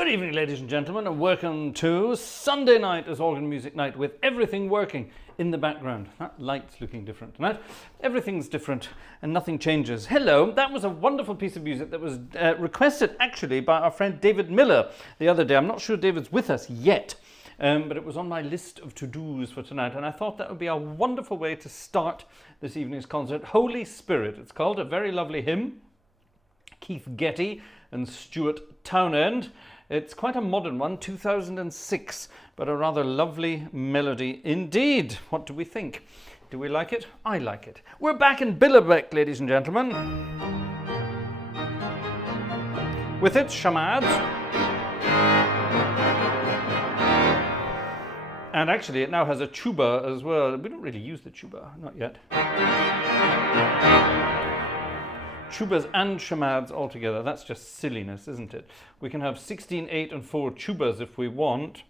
Good evening, ladies and gentlemen, and welcome to Sunday night as organ music night with everything working in the background. That light's looking different tonight. Everything's different and nothing changes. Hello, that was a wonderful piece of music that was requested actually by our friend David Miller the other day. I'm not sure David's with us yet, but it was on my list of to-dos for tonight, and I thought that would be a wonderful way to start this evening's concert. Holy Spirit, it's called. A very lovely hymn. Keith Getty and Stuart Townend. It's quite a modern one, 2006, but a rather lovely melody indeed. What do we think? Do we like it? I like it. We're back in Billerbeck, ladies and gentlemen, with its chamades. And actually it now has a tuba as well. We don't really use the tuba, not yet. Tubas and chamades all together. That's just silliness, isn't it? We can have 16, 8 and 4 tubas if we want.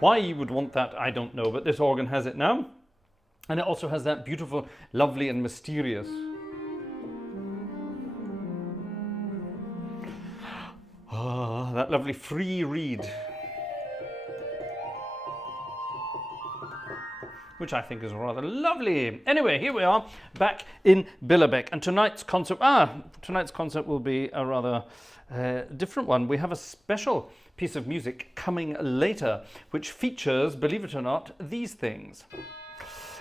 Why you would want that, I don't know, but this organ has it now. And it also has that beautiful, lovely and mysterious. Ah, that lovely free reed, which I think is rather lovely. Anyway, here we are back in Billerbeck, and tonight's concert will be a rather different one. We have a special piece of music coming later, which features, believe it or not, these things.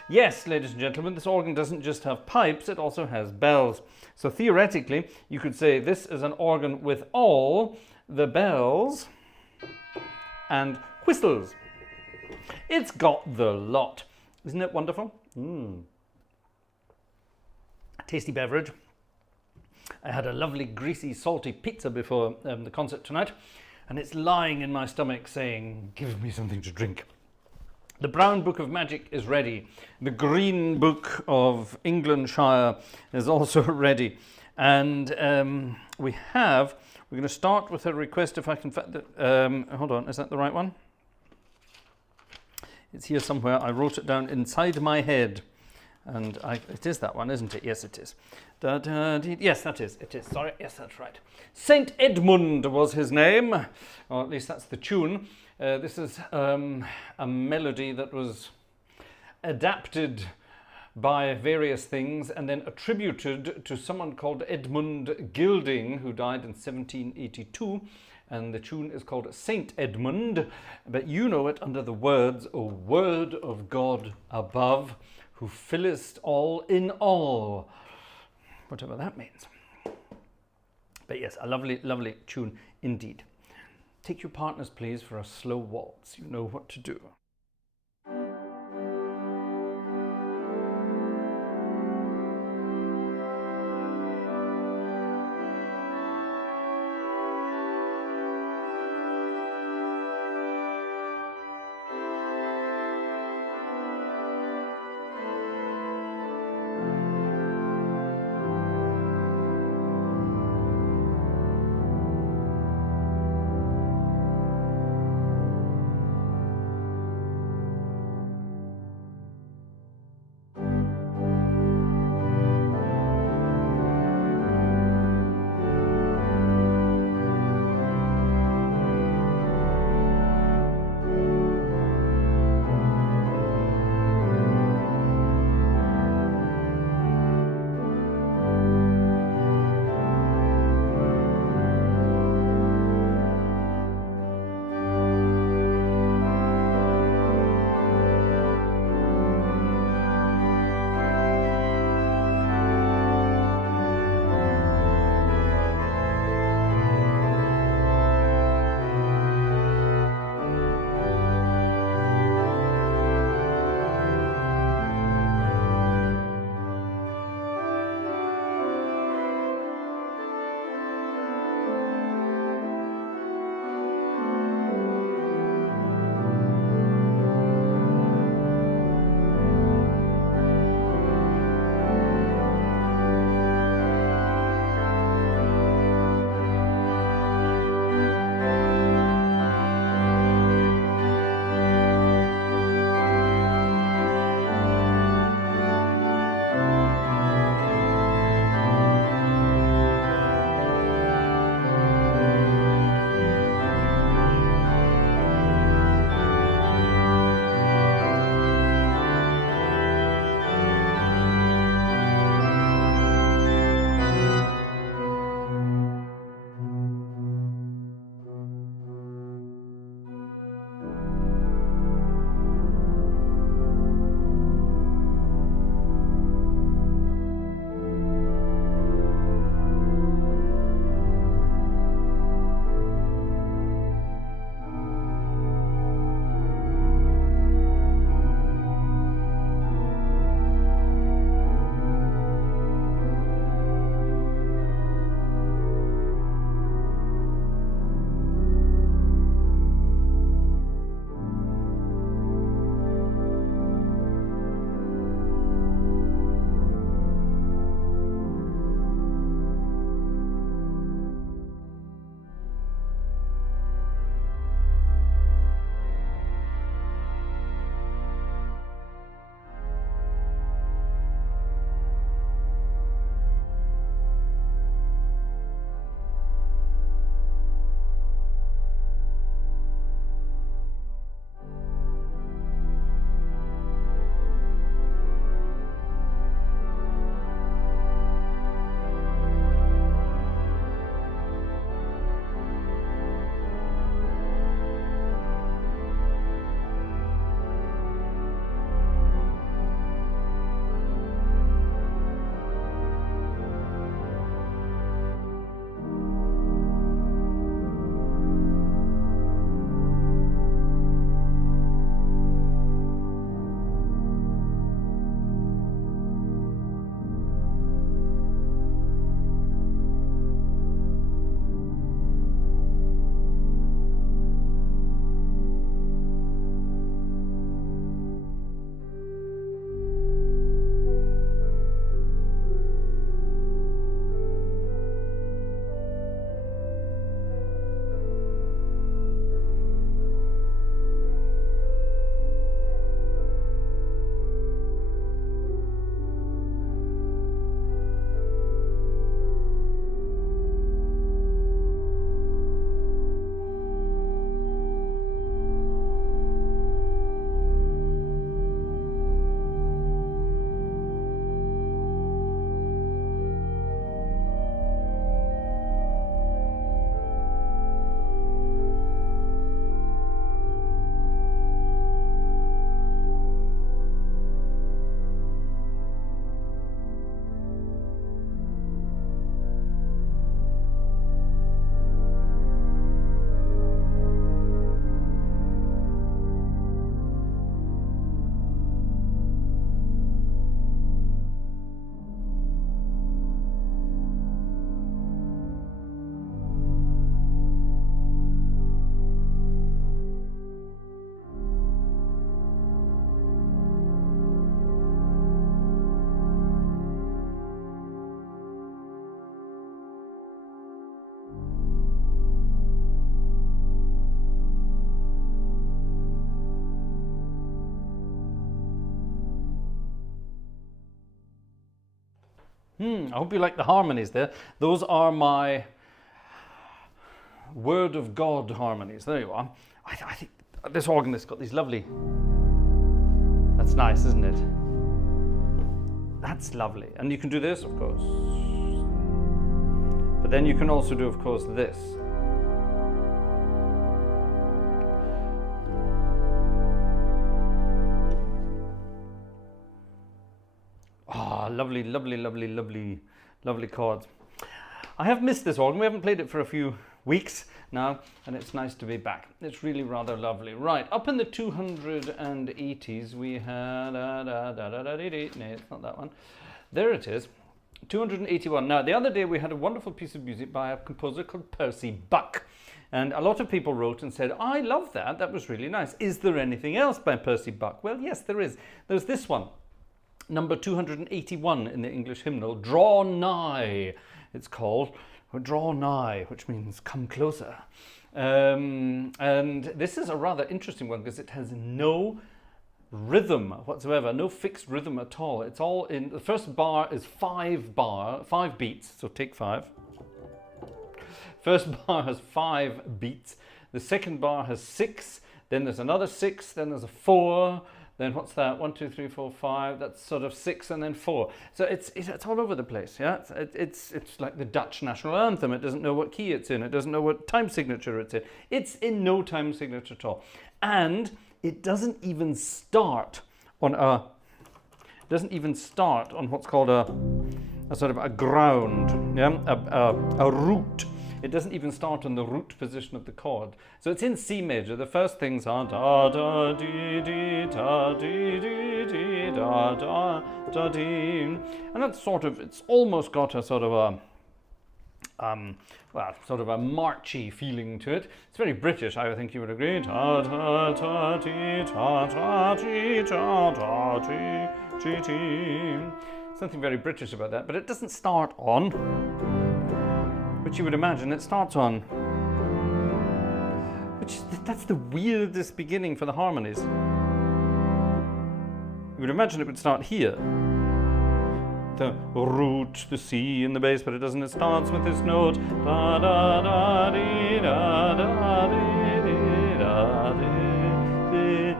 Yes, ladies and gentlemen, this organ doesn't just have pipes, it also has bells. So theoretically, you could say this is an organ with all the bells and whistles. It's got the lot. Isn't it wonderful? Tasty beverage. I had a lovely greasy salty pizza before the concert tonight, and it's lying in my stomach saying, give me something to drink. The Brown Book of Magic is ready. The Green Book of Englandshire is also ready. And we're going to start with a request, if I can hold on, is that the right one? It's here somewhere. I wrote it down inside my head. And it is that one, isn't it? Yes, it is. Yes, that is. It is. Sorry. Yes, that's right. Saint Edmund was his name. Or at least that's the tune. This is a melody that was adapted by various things and then attributed to someone called Edmund Gilding, who died in 1782. And the tune is called Saint Edmund, but you know it under the words, O word of God above, who fillest all in all. Whatever that means. But yes, a lovely, lovely tune indeed. Take your partners, please, for a slow waltz. You know what to do. I hope you like the harmonies there. Those are my Word of God harmonies. There you are. I think this organist's got these lovely... That's nice, isn't it? That's lovely. And you can do this, of course. But then you can also do, of course, this. Ah, lovely, lovely, lovely, lovely, lovely chords. I have missed this organ. We haven't played it for a few weeks now, and it's nice to be back. It's really rather lovely. Right, up in the 280s, we had... no, it's not that one. There it is, 281. Now, the other day we had a wonderful piece of music by a composer called Percy Buck. And a lot of people wrote and said, I love that. That was really nice. Is there anything else by Percy Buck? Well, yes, there is. There's this one. Number 281 in the English hymnal, Draw Nigh, it's called, Draw Nigh, which means come closer. And this is a rather interesting one because it has no rhythm whatsoever, no fixed rhythm at all. It's all in, the first bar is 5 beats, so take 5. First bar has 5 beats, the second bar has 6, then there's another 6, then there's a 4, then what's that? 1, 2, 3, 4, 5. That's sort of 6 and then 4. So it's all over the place. Yeah, it's like the Dutch national anthem. It doesn't know what key it's in. It doesn't know what time signature it's in. It's in no time signature at all, and it doesn't even start on a. Doesn't even start on what's called a sort of a ground. Yeah, a root. It doesn't even start on the root position of the chord. So it's in C major. The first things are da da dee dee da dee dee dee da da da dee, and that's sort of, it's almost got a sort of a well, sort of a marchy feeling to it. It's very British, I think you would agree. Da da da dee da da dee da da dee dee dee. Something very British about that, but it doesn't start on, which you would imagine it starts on. That's the weirdest beginning for the harmonies. You would imagine it would start here. The root, the C in the bass, but it doesn't. It starts with this note. Da da da dee da da dee dee da dee.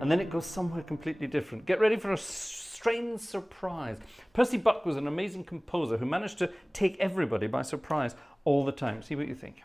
And then it goes somewhere completely different. Get ready for a strange surprise. Percy Buck was an amazing composer who managed to take everybody by surprise all the time. See what you think.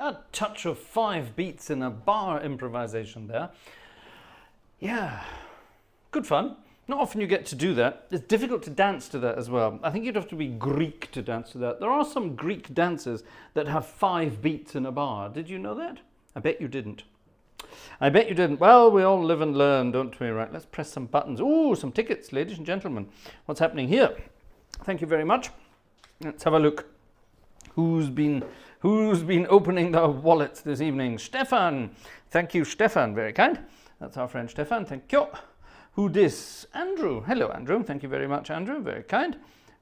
A touch of 5 beats in a bar improvisation there. Yeah, good fun. Not often you get to do that. It's difficult to dance to that as well. I think you'd have to be Greek to dance to that. There are some Greek dances that have 5 beats in a bar. Did you know that? I bet you didn't. I bet you didn't. Well, we all live and learn, don't we? Right, let's press some buttons. Ooh, some tickets, ladies and gentlemen. What's happening here? Thank you very much. Let's have a look. Who's been opening their wallets this evening? Stefan. Thank you, Stefan. Very kind. That's our friend Stefan. Thank you. Who this? Andrew. Hello, Andrew. Thank you very much, Andrew. Very kind.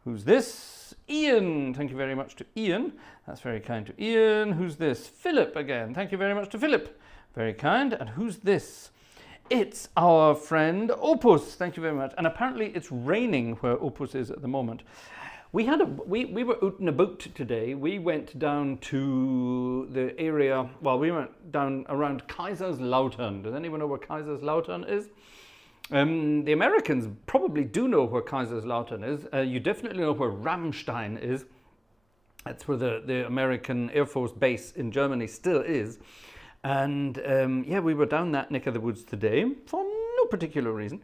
Who's this? Ian. Thank you very much to Ian. That's very kind to Ian. Who's this? Philip again. Thank you very much to Philip. Very kind. And who's this? It's our friend Opus. Thank you very much. And apparently it's raining where Opus is at the moment. We were out and about today. We went down to the area, well, we went down around Kaiserslautern. Does anyone know where Kaiserslautern is? The Americans probably do know where Kaiserslautern is. You definitely know where Ramstein is. That's where the American Air Force base in Germany still is. And yeah, we were down that neck of the woods today for no particular reason.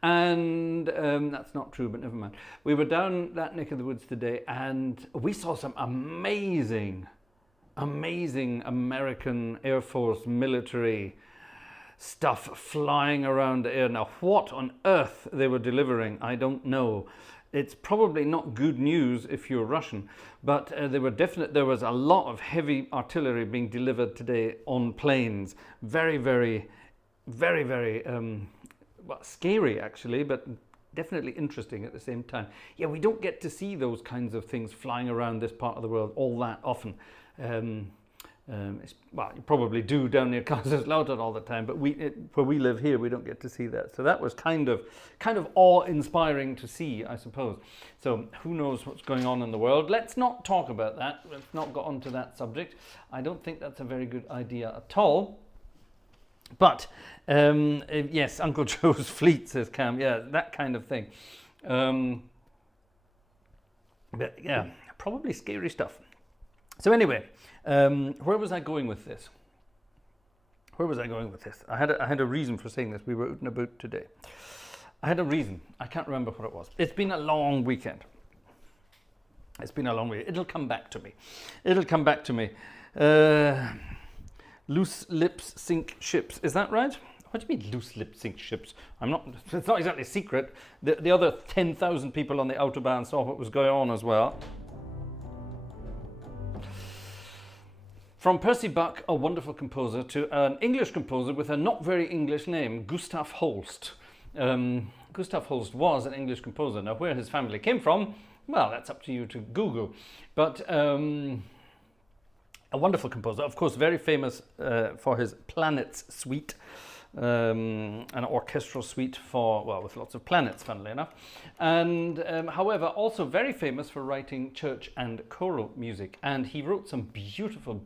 And that's not true, but never mind. We were down that neck of the woods today and we saw some amazing American Air Force military stuff flying around the air. Now, what on earth they were delivering, I don't know. It's probably not good news if you're Russian, but there was a lot of heavy artillery being delivered today on planes. Very, well, scary actually, but definitely interesting at the same time. Yeah, we don't get to see those kinds of things flying around this part of the world all that often. Well, you probably do down near Kaiserslautern all the time, but where we live here, we don't get to see that. So that was kind of awe-inspiring to see, I suppose. So who knows what's going on in the world? Let's not talk about that. Let's not go on to that subject. I don't think that's a very good idea at all. But yes, Uncle Joe's fleet, says Cam. Yeah, that kind of thing. But yeah, probably scary stuff. So anyway, where was I going with this? I had a reason for saying this. We were out and about today. I had a reason. I can't remember what it was. It's been a long weekend. It'll come back to me. Loose lips sink ships. Is that right? What do you mean loose lips sink ships? It's not exactly a secret. The other 10,000 people on the Autobahn saw what was going on as well. From Percy Buck, a wonderful composer, to an English composer with a not very English name, Gustav Holst. Gustav Holst was an English composer. Now, where his family came from, well, that's up to you to Google. But a wonderful composer, of course, very famous for his Planets Suite, an orchestral suite with lots of planets, funnily enough. And however, also very famous for writing church and choral music. And he wrote some beautiful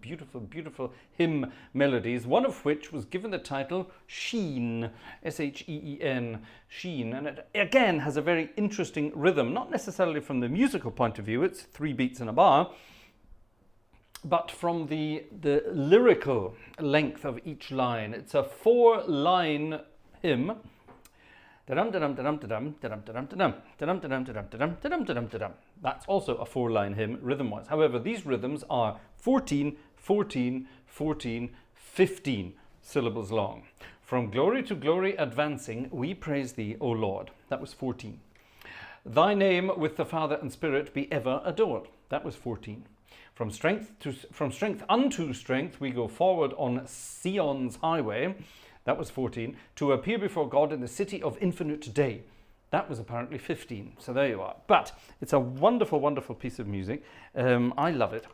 hymn melodies, one of which was given the title Sheen, S-H-E-E-N, Sheen. And it again has a very interesting rhythm, not necessarily from the musical point of view, it's 3 beats in a bar, but from the lyrical length of each line. It's a 4-line hymn. That's also a 4-line hymn, rhythm-wise. However, these rhythms are 14, 14, 14, 15 syllables long. From glory to glory advancing, we praise thee, O Lord. That was 14. Thy name with the Father and Spirit be ever adored. That was 14. From strength unto strength, we go forward on Sion's highway. That was 14. To appear before God in the city of infinite day. That was apparently 15. So there you are. But it's a wonderful, wonderful piece of music. I love it.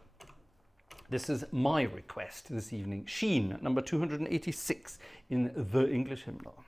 This is my request this evening. Sheen, number 286 in the English hymnal.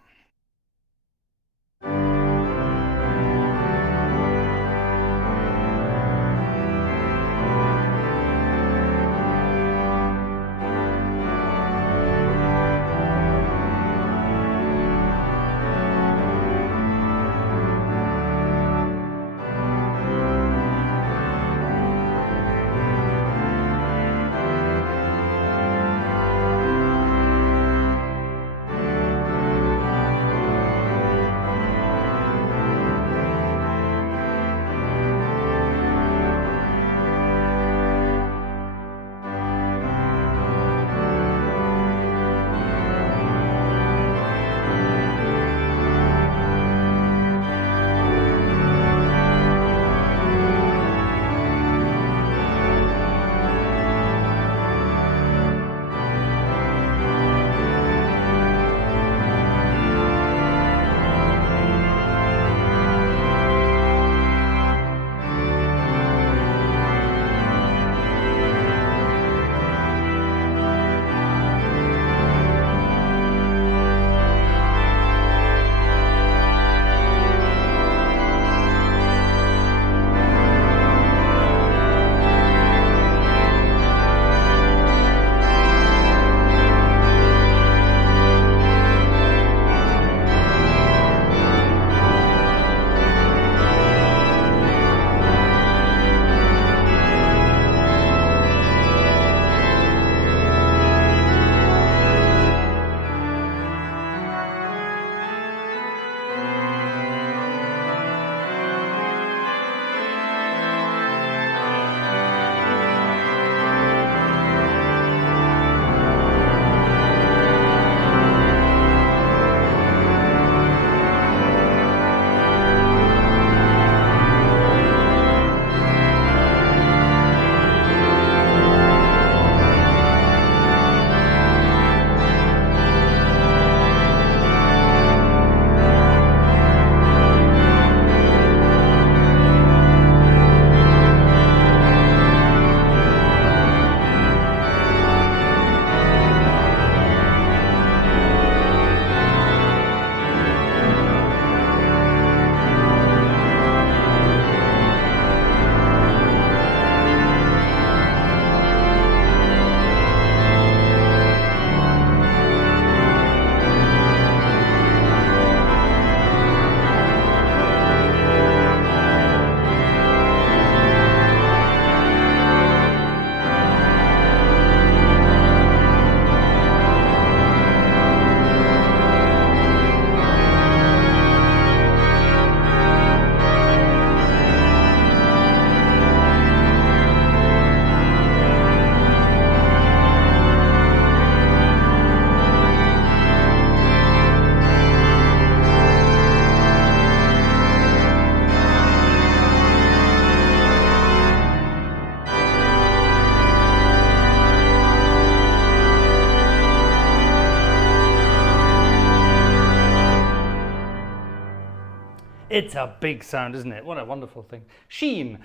It's a big sound, isn't it? What a wonderful thing. Sheen.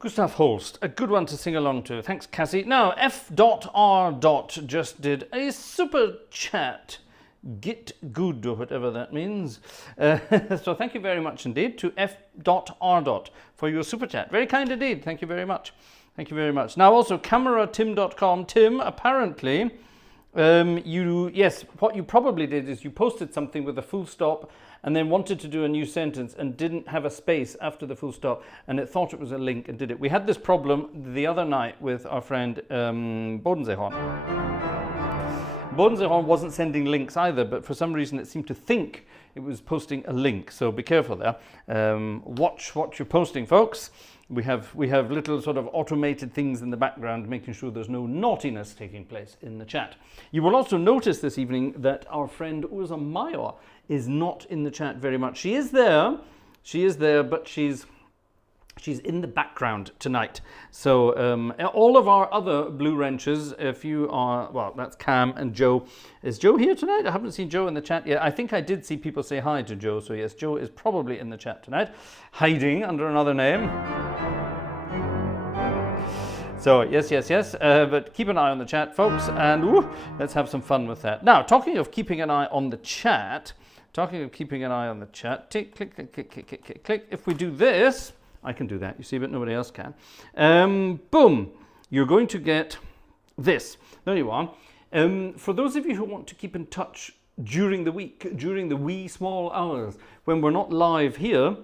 Gustav Holst, a good one to sing along to. Thanks, Cassie. Now, F.R. just did a super chat. Git good, or whatever that means. So thank you very much indeed to F.R. for your super chat. Very kind indeed. Thank you very much. Thank you very much. Now, also, cameratim.com. Tim, apparently, yes, what you probably did is you posted something with a full stop and then wanted to do a new sentence and didn't have a space after the full stop, and it thought it was a link and did it. We had this problem the other night with our friend Bodensehorn. Bodensehorn wasn't sending links either, but for some reason it seemed to think it was posting a link, so be careful there. Watch what you're posting, folks. We have little sort of automated things in the background making sure there's no naughtiness taking place in the chat. You will also notice this evening that our friend Ursa Meyer is not in the chat very much. She is there, but she's in the background tonight. So all of our other Blue Wrenches, if you are, well, that's Cam and Joe. Is Joe here tonight? I haven't seen Joe in the chat yet. I think I did see people say hi to Joe. So yes, Joe is probably in the chat tonight, hiding under another name. So yes, but keep an eye on the chat, folks, and let's have some fun with that. Now, talking of keeping an eye on the chat, tick, click, click, click, click, click, click. If we do this, I can do that, you see, but nobody else can. Boom, you're going to get this. There you are. For those of you who want to keep in touch during the week, during the wee small hours, when we're not live here,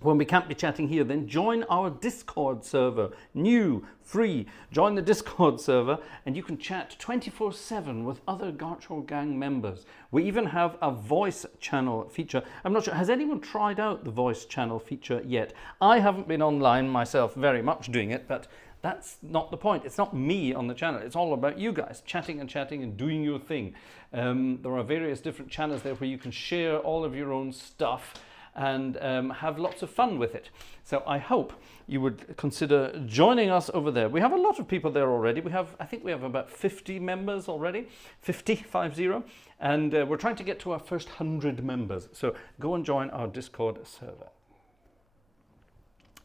when we can't be chatting here, then join our Discord server. New, free. Join the Discord server and you can chat 24/7 with other Gartshore gang members. We even have a voice channel feature. I'm not sure, has anyone tried out the voice channel feature yet? I haven't been online myself very much doing it, but that's not the point. It's not me on the channel. It's all about you guys chatting and doing your thing. There are various different channels there where you can share all of your own stuff and have lots of fun with it. So I hope you would consider joining us over there. We have a lot of people there already. I think we have about 50 members already, 50, and we're trying to get to our first 100 members. So go and join our Discord server.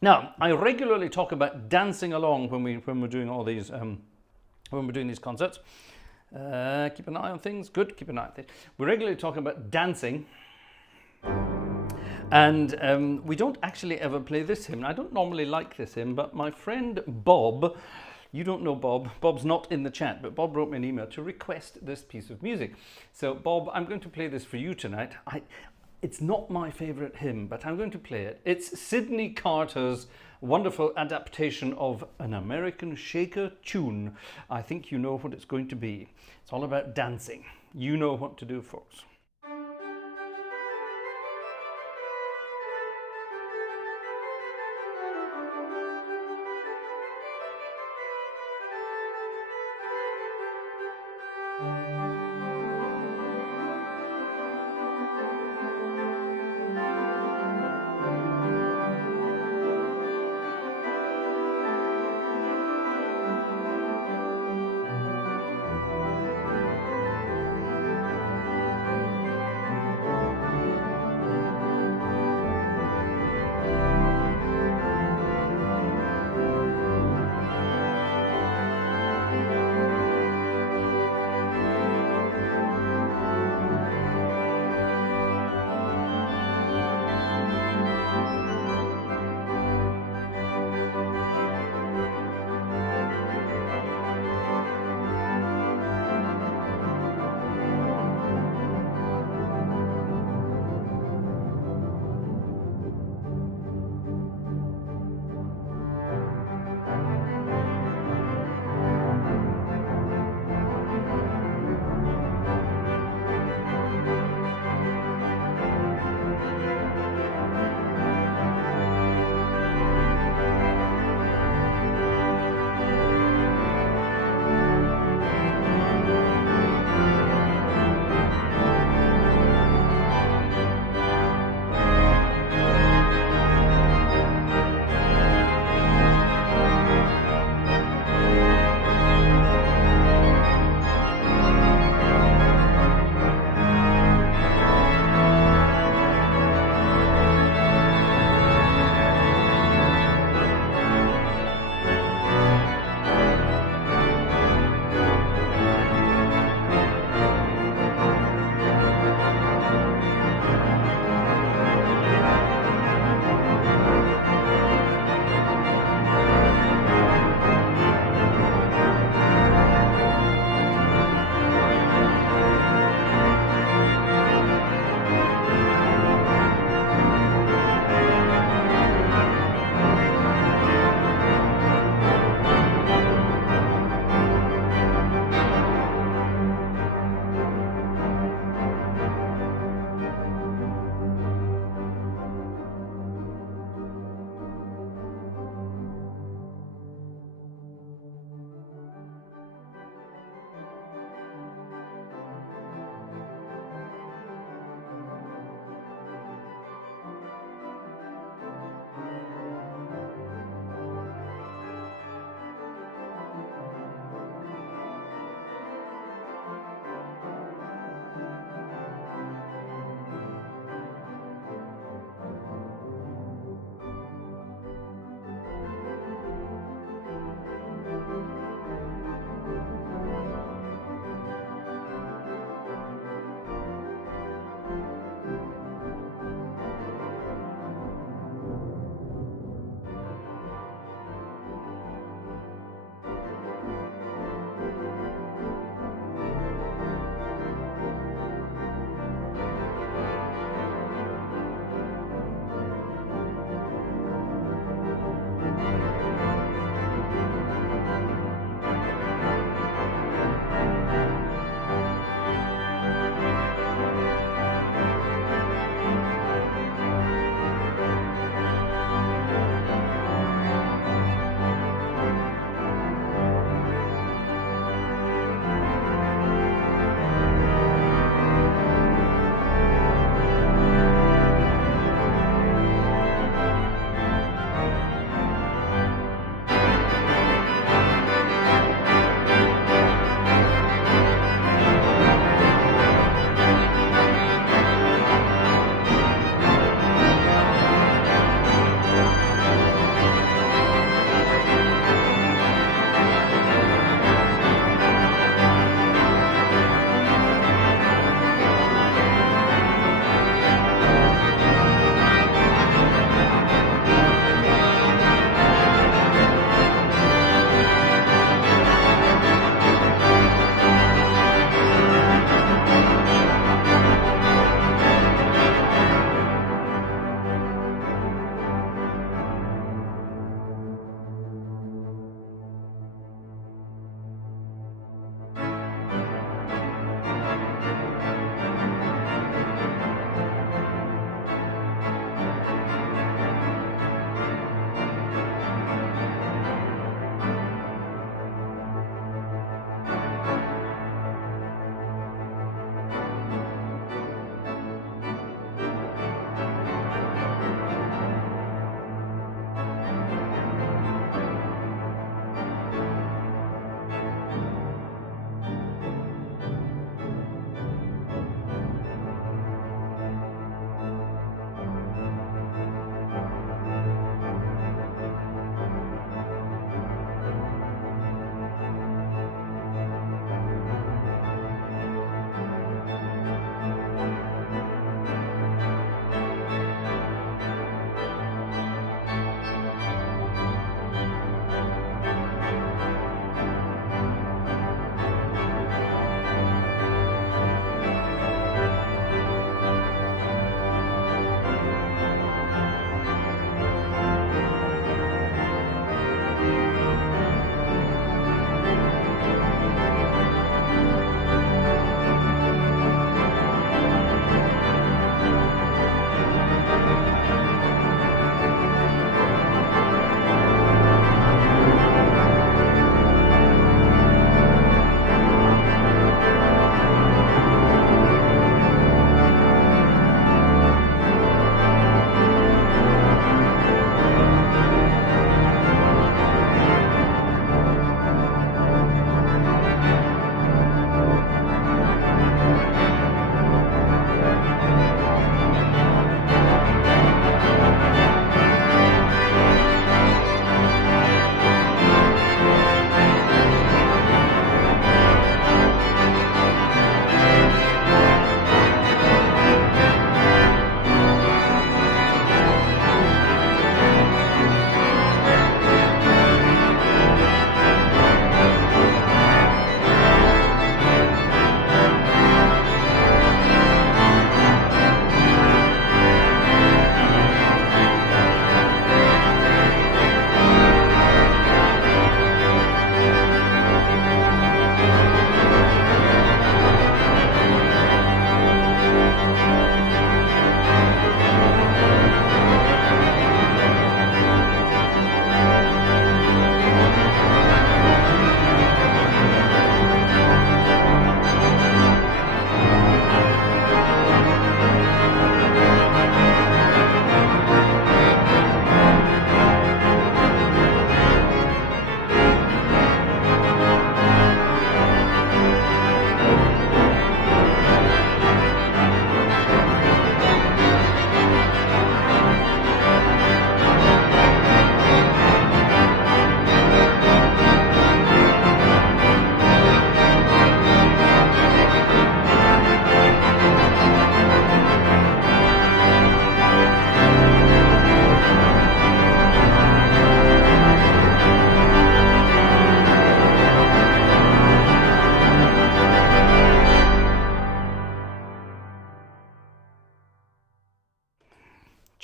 Now, I regularly talk about dancing along when we're doing all these concerts. Keep an eye on things. Good, keep an eye on things. We regularly talk about dancing. And we don't actually ever play this hymn. I don't normally like this hymn, but my friend Bob, you don't know Bob, Bob's not in the chat, but Bob wrote me an email to request this piece of music. So Bob, I'm going to play this for you tonight. It's not my favourite hymn, but I'm going to play it. It's Sydney Carter's wonderful adaptation of an American shaker tune. I think you know what it's going to be. It's all about dancing. You know what to do, folks.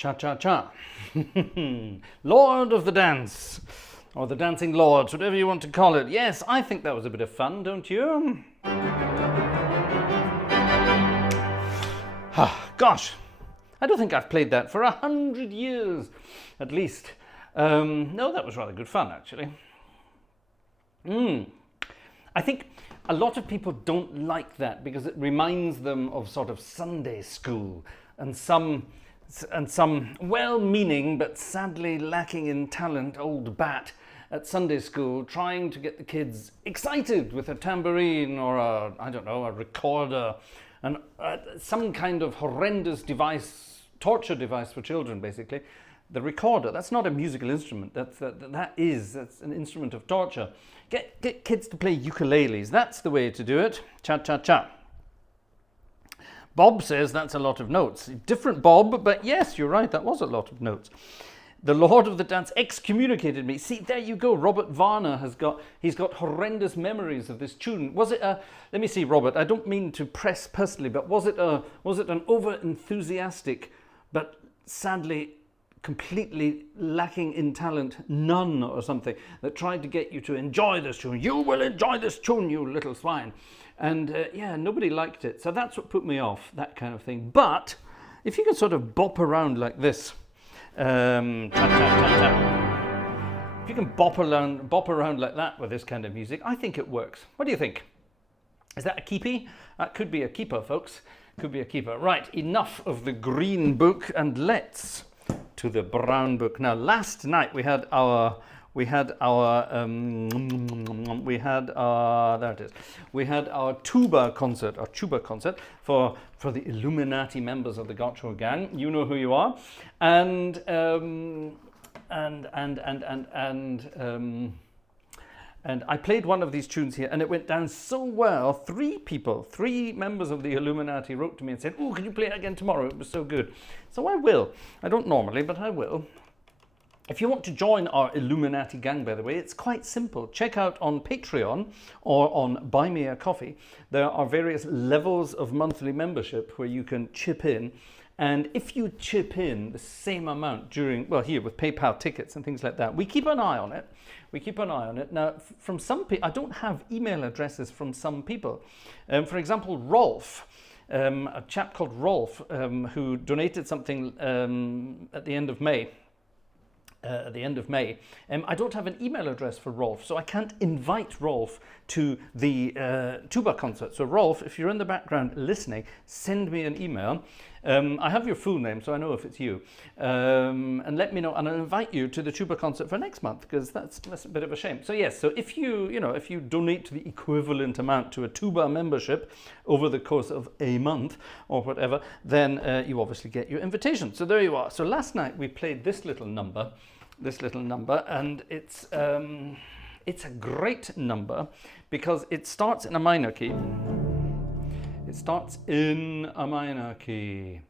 Cha-cha-cha. Lord of the Dance, or the Dancing Lords, whatever you want to call it. Yes, I think that was a bit of fun, don't you? Gosh, I don't think I've played that for 100 years, at least. No, that was rather good fun, actually. I think a lot of people don't like that because it reminds them of sort of Sunday school and some well-meaning but sadly lacking in talent old bat at Sunday school trying to get the kids excited with a tambourine or a, I don't know, a recorder and some kind of horrendous device, torture device for children, basically. The recorder, that's not a musical instrument, that's an instrument of torture. Get kids to play ukuleles, that's the way to do it. Cha-cha-cha. Bob says that's a lot of notes. Different Bob, but yes, you're right, that was a lot of notes. The Lord of the Dance excommunicated me. See, there you go. Robert Varner he's got horrendous memories of this tune. Was it let me see, Robert, I don't mean to press personally, but was it an over-enthusiastic, but sadly completely lacking in talent nun or something that tried to get you to enjoy this tune? You will enjoy this tune, you little swine. And yeah, nobody liked it. So that's what put me off, that kind of thing. But if you can sort of bop around like this, if you can bop around like that with this kind of music, I think it works. What do you think? Is that a keepy? That could be a keeper, folks. Could be a keeper. Right, enough of the green book and let's to the brown book. Now, last night we had our tuba concert for the Illuminati members of the Gartshore gang. You know who you are, and I played one of these tunes here, and it went down so well. Three members of the Illuminati wrote to me and said, "Oh, can you play it again tomorrow? It was so good." So I will. I don't normally, but I will. If you want to join our Illuminati gang, by the way, it's quite simple. Check out on Patreon or on Buy Me a Coffee. There are various levels of monthly membership where you can chip in. And if you chip in the same amount during, well, here with PayPal tickets and things like that, we keep an eye on it. We keep an eye on it. Now, from some people, I don't have email addresses from some people. For example, Rolf, a chap called Rolf, who donated something at the end of May. I don't have an email address for Rolf, so I can't invite Rolf to the tuba concert. So Rolf, if you're in the background listening, send me an email. I have your full name, so I know if it's you. And let me know, and I'll invite you to the tuba concert for next month, because that's a bit of a shame. So yes, so if you donate the equivalent amount to a tuba membership over the course of a month or whatever, then you obviously get your invitation. So there you are. So last night we played this little number, and it's a great number because it starts in a minor key. It starts in a minor key.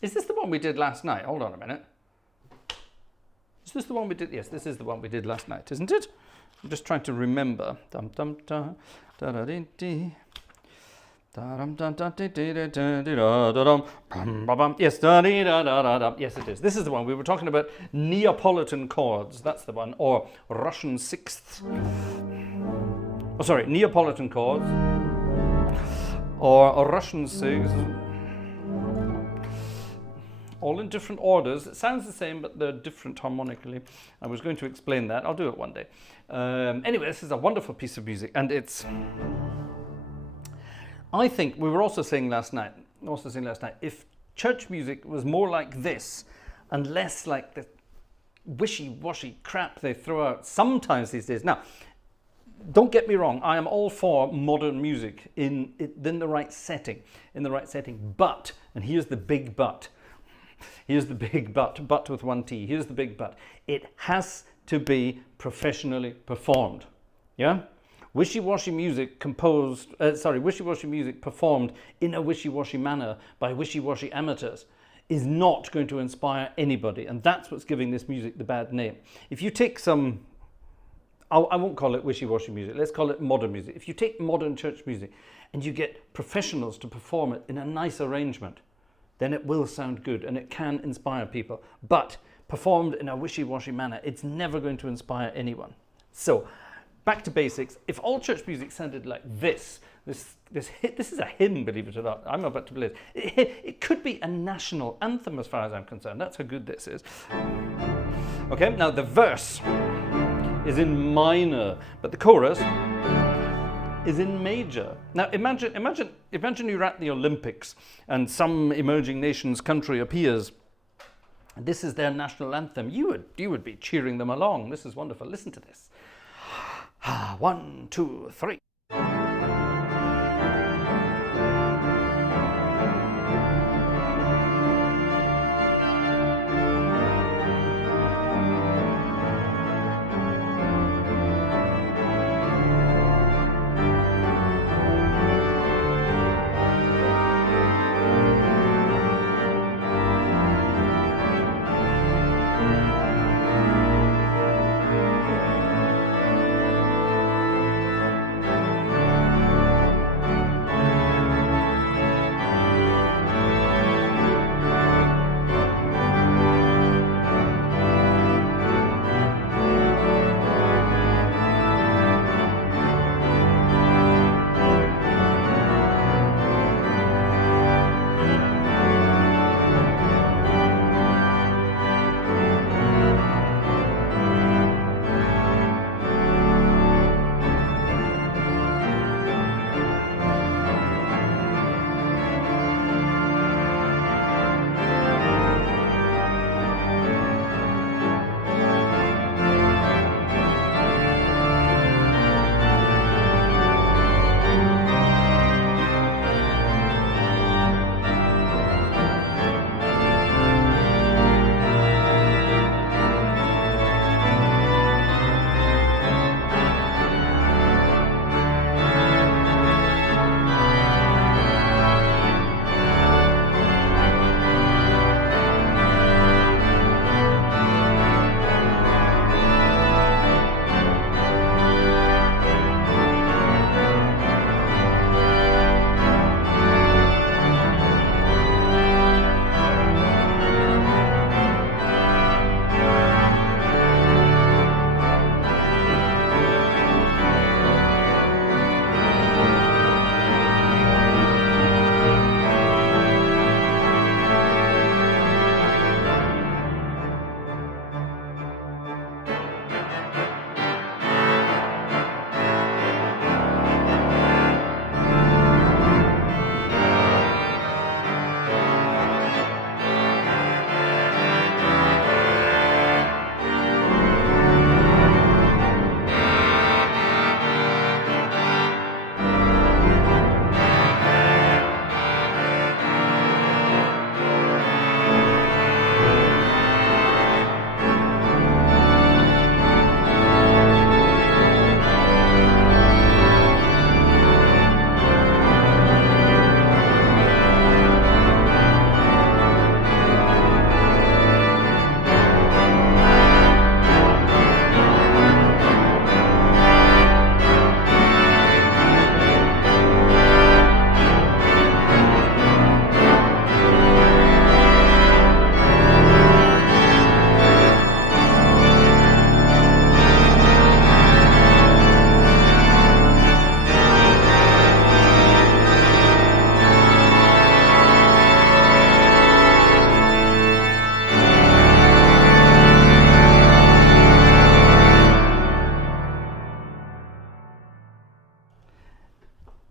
Is this the one we did last night? Hold on a minute. Is this the one we did? Yes, this is the one we did last night, isn't it? I'm just trying to remember. Dum dum da da da dee dee. Yes, yes, it is. This is the one we were talking about. Neapolitan chords. That's the one, or Russian sixths. Oh, sorry, Neapolitan chords, or Russian sixths. All in different orders. It sounds the same, but they're different harmonically. I was going to explain that. I'll do it one day. Anyway, this is a wonderful piece of music, and it's. I think we were also saying last night, if church music was more like this and less like the wishy-washy crap they throw out sometimes these days. Now, don't get me wrong, I am all for modern music in the right setting, but, and here's the big but, but with one T, here's the big but, it has to be professionally performed, yeah? Wishy-washy music performed in a wishy-washy manner by wishy-washy amateurs is not going to inspire anybody, and that's what's giving this music the bad name. If you take some, I won't call it wishy-washy music, let's call it modern music. If you take modern church music and you get professionals to perform it in a nice arrangement, then it will sound good and it can inspire people. But performed in a wishy-washy manner, it's never going to inspire anyone. So, back to basics. If all church music sounded like this is a hymn, believe it or not. I'm about to play it. It could be a national anthem as far as I'm concerned. That's how good this is. Okay, now the verse is in minor, but the chorus is in major. Now imagine you're at the Olympics and some emerging nation's country appears. This is their national anthem. You would be cheering them along. This is wonderful. Listen to this. 1, 2, 3.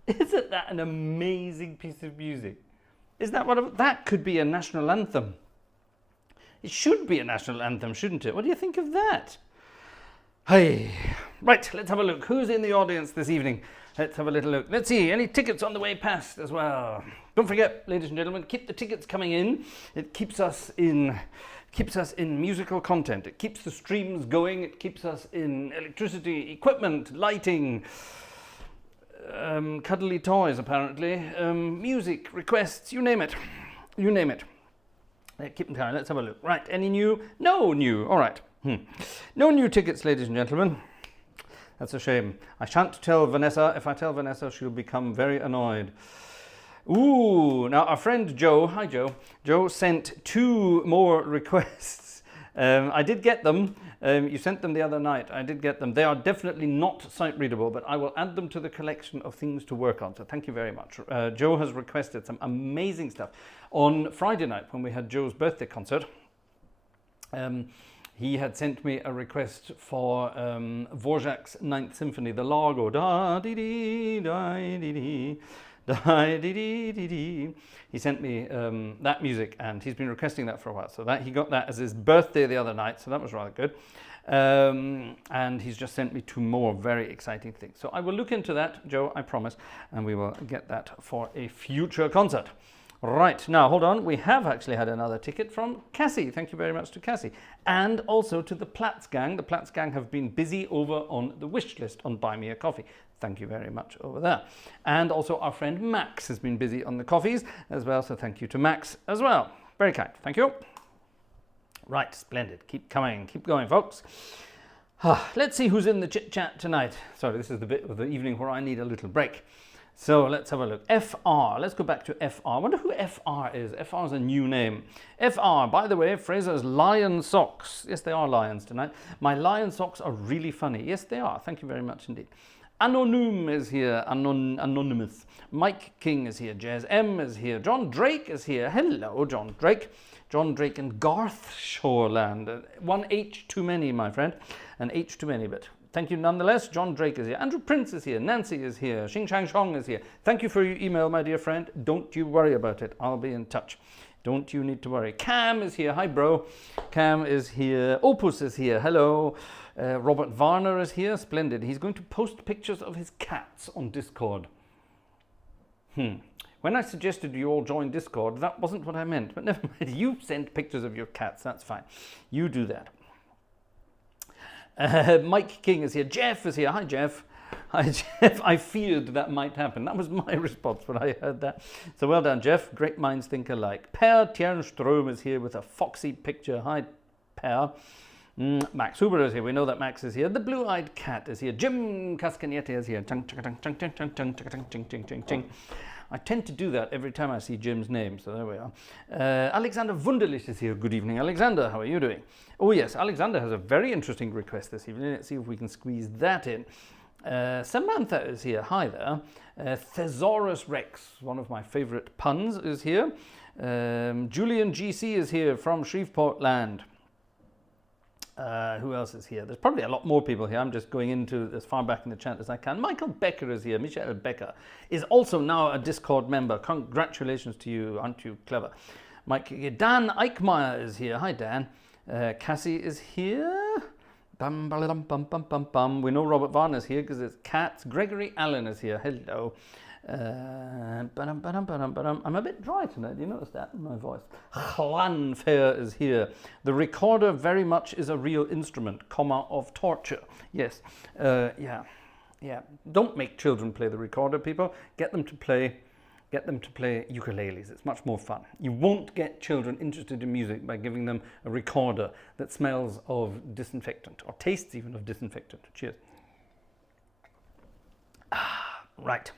Isn't that an amazing piece of music? Is that that could be a national anthem? It should be a national anthem, shouldn't it? What do you think of that? Hey, right, let's have a look. Who's in the audience this evening? Let's have a little look. Let's see, any tickets on the way past as well? Don't forget, ladies and gentlemen, keep the tickets coming in. It keeps us in musical content. It keeps the streams going. It keeps us in electricity, equipment, lighting, cuddly toys, apparently, music, requests, you name it. You name it. Keep them coming. Let's have a look. Right, any new? No new. All right. No new tickets, ladies and gentlemen. That's a shame. I shan't tell Vanessa. If I tell Vanessa, she'll become very annoyed. Ooh, now our friend Joe, hi Joe, Joe sent 2 more requests. I did get them. You sent them the other night. I did get them. They are definitely not sight readable, but I will add them to the collection of things to work on. So thank you very much. Joe has requested some amazing stuff. On Friday night, when we had Joe's birthday concert, he had sent me a request for Dvorak's Ninth Symphony, the Largo. Da dee dee da dee dee. He sent me that music, and he's been requesting that for a while. So that he got that as his birthday the other night, so that was rather good. And he's just sent me 2 more very exciting things. So I will look into that, Joe, I promise, and we will get that for a future concert. Right, now hold on, we have actually had another ticket from Cassie. Thank you very much to Cassie. And also to the Platts gang. The Platts gang have been busy over on the wish list on Buy Me a Coffee. Thank you very much over there. And also our friend Max has been busy on the coffees as well, so thank you to Max as well. Very kind, thank you. Right, splendid. Keep coming, keep going, folks. Let's see who's in the chit-chat tonight. Sorry, this is the bit of the evening where I need a little break. So let's have a look. FR, let's go back to FR. I wonder who FR is. FR is a new name. FR, by the way, Fraser's lion socks. Yes, they are lions tonight. My lion socks are really funny. Yes, they are. Thank you very much indeed. Anonym is here, anonymous. Mike King is here, Jez M is here, John Drake is here. Hello, John Drake. John Drake in Gartshore land. 1 H too many, my friend. An H too many, but thank you nonetheless. John Drake is here. Andrew Prince is here. Nancy is here. Xing Shang Shong is here. Thank you for your email, my dear friend. Don't you worry about it. I'll be in touch. Don't you need to worry. Cam is here. Hi, bro. Cam is here. Opus is here. Hello. Robert Varner is here. Splendid. He's going to post pictures of his cats on Discord. When I suggested you all join Discord, that wasn't what I meant. But never mind. You send pictures of your cats. That's fine. You do that. Mike King is here. Jeff is here. Hi, Jeff. Hi, Jeff. I feared that might happen. That was my response when I heard that. So well done, Jeff. Great minds think alike. Per Tjernström is here with a foxy picture. Hi, Per. Max Huber is here. We know that Max is here. The blue-eyed cat is here. Jim Cascagnette is here. I tend to do that every time I see Jim's name, so there we are. Alexander Wunderlich is here. Good evening, Alexander. How are you doing? Oh, yes, Alexander has a very interesting request this evening. Let's see if we can squeeze that in. Samantha is here. Hi there. Thesaurus Rex, one of my favorite puns, is here. Julian GC is here from Shreveport land. Who else is here? There's probably a lot more people here. I'm just going into as far back in the chat as I can. Michael Becker is here. Michael Becker is also now a Discord member. Congratulations to you. Aren't you clever? Dan Eichmeyer is here. Hi, Dan. Cassie is here. Bum, bum, bum, bum, bum, bum. We know Robert Varner is here because it's cats. Gregory Allen is here. Hello. I'm a bit dry tonight. You notice that in my voice. Hlanfair is here. The recorder very much is a real instrument, of torture. Yes. Yeah. Don't make children play the recorder, people. Get them to play ukuleles. It's much more fun. You won't get children interested in music by giving them a recorder that smells of disinfectant or tastes even of disinfectant. Cheers. Right.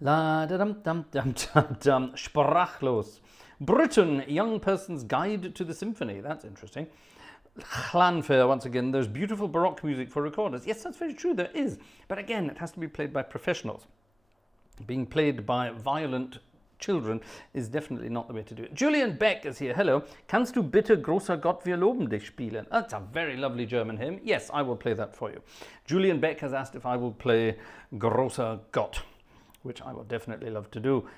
La da dum dum dum dum dum. Sprachlos. Britain, young person's guide to the symphony. That's interesting. Hlanfair, once again, there's beautiful Baroque music for recorders. Yes, that's very true, there is. But again, it has to be played by professionals. Being played by violent children is definitely not the way to do it. Julian Beck is here. Hello. Kannst du bitte großer Gott, wir loben dich spielen? That's a very lovely German hymn. Yes, I will play that for you. Julian Beck has asked if I will play Großer Gott, which I will definitely love to do.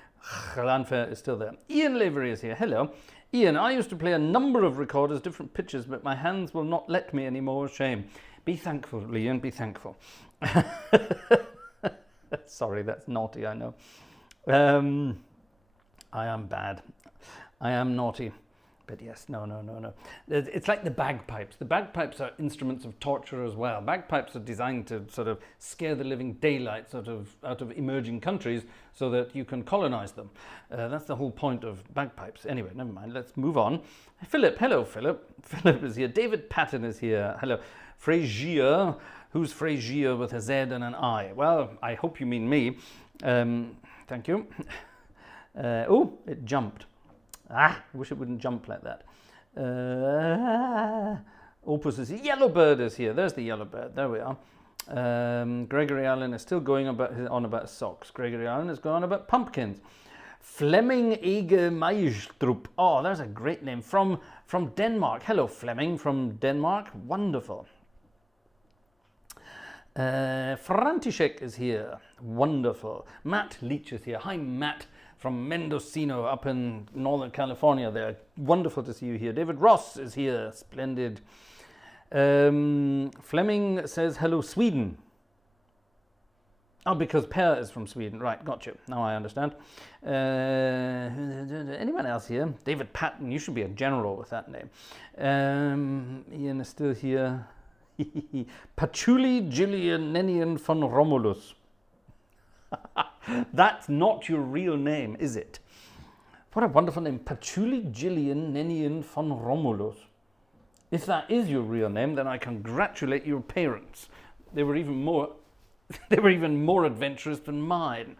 Hlanfair is still there. Ian Lavery is here. Hello. Ian, I used to play a number of recorders, different pitches, but my hands will not let me anymore. Shame. Be thankful, Ian. Be thankful. Sorry, that's naughty, I know. I am bad. I am naughty. But yes, no. It's like the bagpipes. The bagpipes are instruments of torture as well. Bagpipes are designed to sort of scare the living daylights out of emerging countries so that you can colonize them. That's the whole point of bagpipes. Anyway, never mind. Let's move on. Philip. Hello, Philip. Philip is here. David Patton is here. Hello. Fraser. Who's Fraser with a Z and an I? Well, I hope you mean me. Thank you. Oh, it jumped. I wish it wouldn't jump like that. Opus is Yellowbird is here. There's the Yellowbird. There we are. Gregory Allen is still going on about socks. Gregory Allen is going on about pumpkins. Flemming Ege Meistrup. Oh, there's a great name from Denmark. Hello, Flemming from Denmark. Wonderful. František is here. Wonderful. Matt Leach is here. Hi, Matt from Mendocino up in Northern California there. Wonderful to see you here. David Ross is here. Splendid. Fleming says, hello, Sweden. Oh, because Per is from Sweden. Right, got you. Now I understand. Anyone else here? David Patton. You should be a general with that name. Ian is still here. Patchouli Gillian Nenian von Romulus. That's not your real name, is it? What a wonderful name. Patchouli Gillian Nenian von Romulus. If that is your real name, then I congratulate your parents. They were even more adventurous than mine.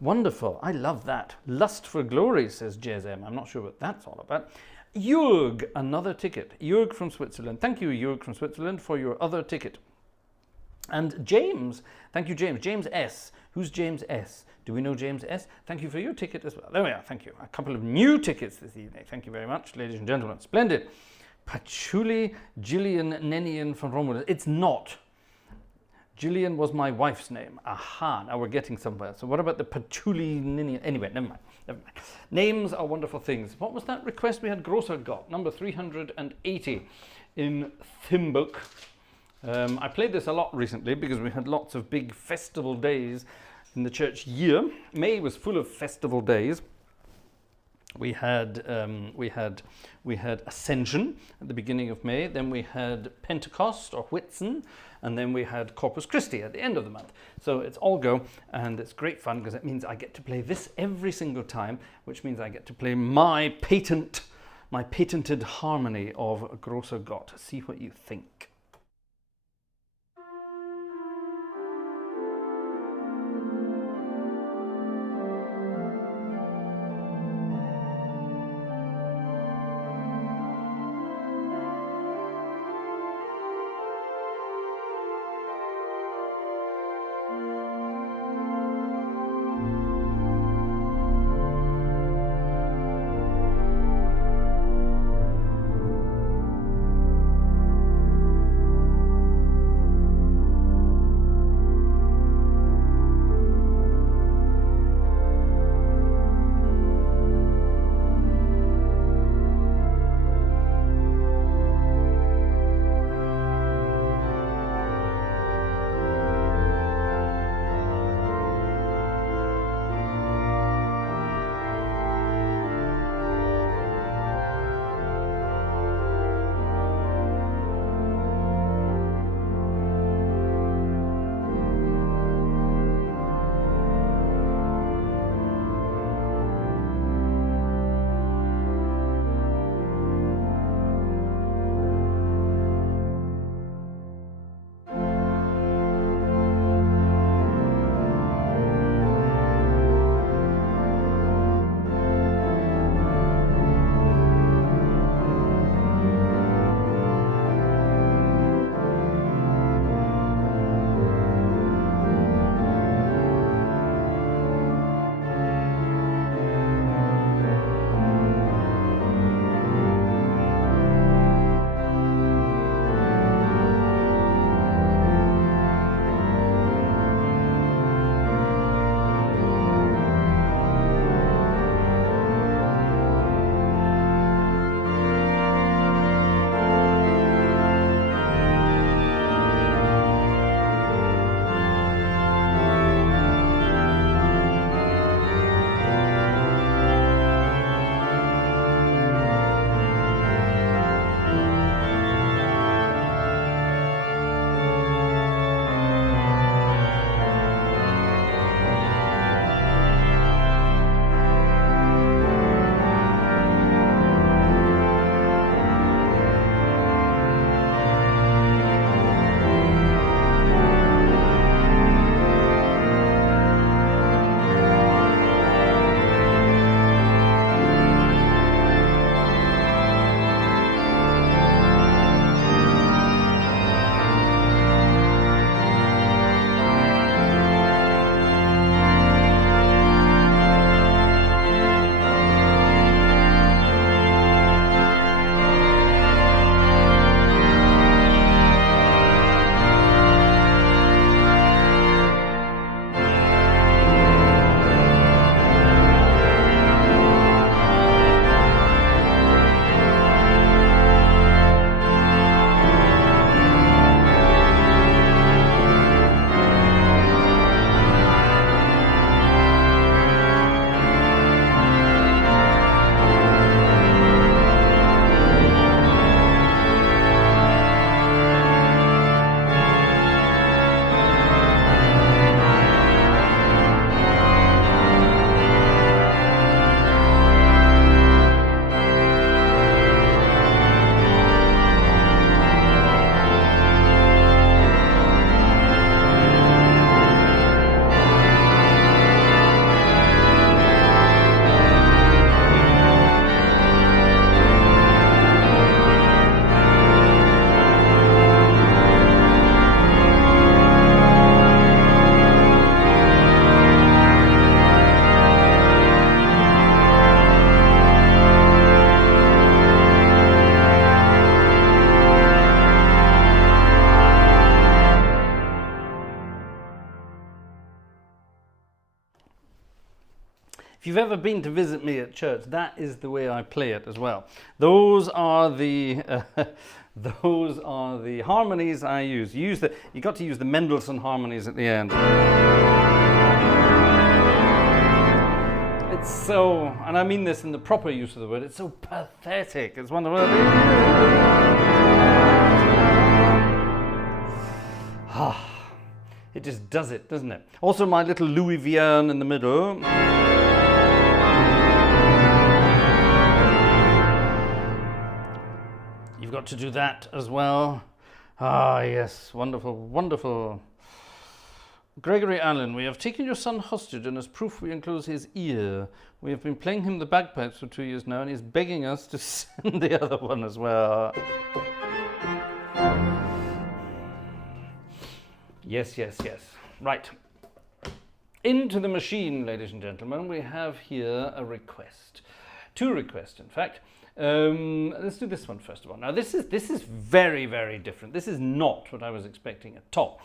Wonderful. I love that. Lust for glory, says JSM. I'm not sure what that's all about. Jörg, another ticket. Jörg from Switzerland. Thank you, Jörg from Switzerland, for your other ticket. And James, thank you, James. James S. Who's James S? Do we know James S? Thank you for your ticket as well. There we are. Thank you. A couple of new tickets this evening. Thank you very much, ladies and gentlemen. Splendid. Patchouli Gillian Nenian von Romulus. It's not. Gillian was my wife's name. Aha, now we're getting somewhere. So what about the Patchouli Nenian? Anyway, never mind. Names are wonderful things. What was that request we had? Großer Gott, number 380 in Thimbuk. I played this a lot recently because we had lots of big festival days in the church year. May was full of festival days. We had Ascension at the beginning of May, then we had Pentecost or Whitsun, and then we had Corpus Christi at the end of the month. So it's all go, and it's great fun because it means I get to play this every single time, which means I get to play my patented harmony of Großer Gott. See what you think. If you've ever been to visit me at church, that is the way I play it as well. Those are the harmonies I use. You got to use the Mendelssohn harmonies at the end. It's so, and I mean this in the proper use of the word, it's so pathetic. It's one of the it just does it, doesn't it? Also my little Louis Vierne in the middle. You've got to do that as well. Ah, yes, wonderful, wonderful. Gregory Allen, we have taken your son hostage, and as proof we enclose his ear. We have been playing him the bagpipes for 2 years now, and he's begging us to send the other one as well. Yes, yes, yes. Right. Into the machine, ladies and gentlemen. We have here a request. 2 requests, in fact. Let's do this one first of all. Now, this is very, very different. This is not what I was expecting at all.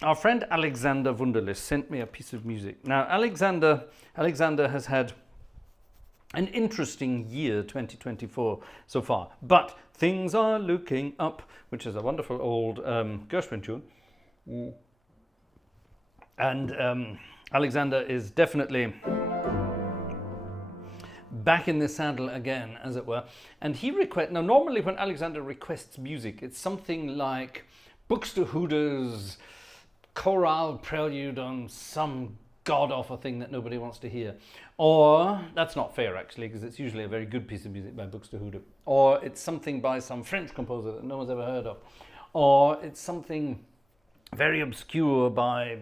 Our friend Alexander Wunderlich sent me a piece of music. Now, Alexander has had an interesting year, 2024, so far. But things are looking up, which is a wonderful old Gershwin tune. And Alexander is definitely back in the saddle again, as it were. And he now normally when Alexander requests music, it's something like Buxtehude's chorale prelude on some god-awful thing that nobody wants to hear. Or, that's not fair actually, because it's usually a very good piece of music by Buxtehude. Or it's something by some French composer that no one's ever heard of. Or it's something very obscure by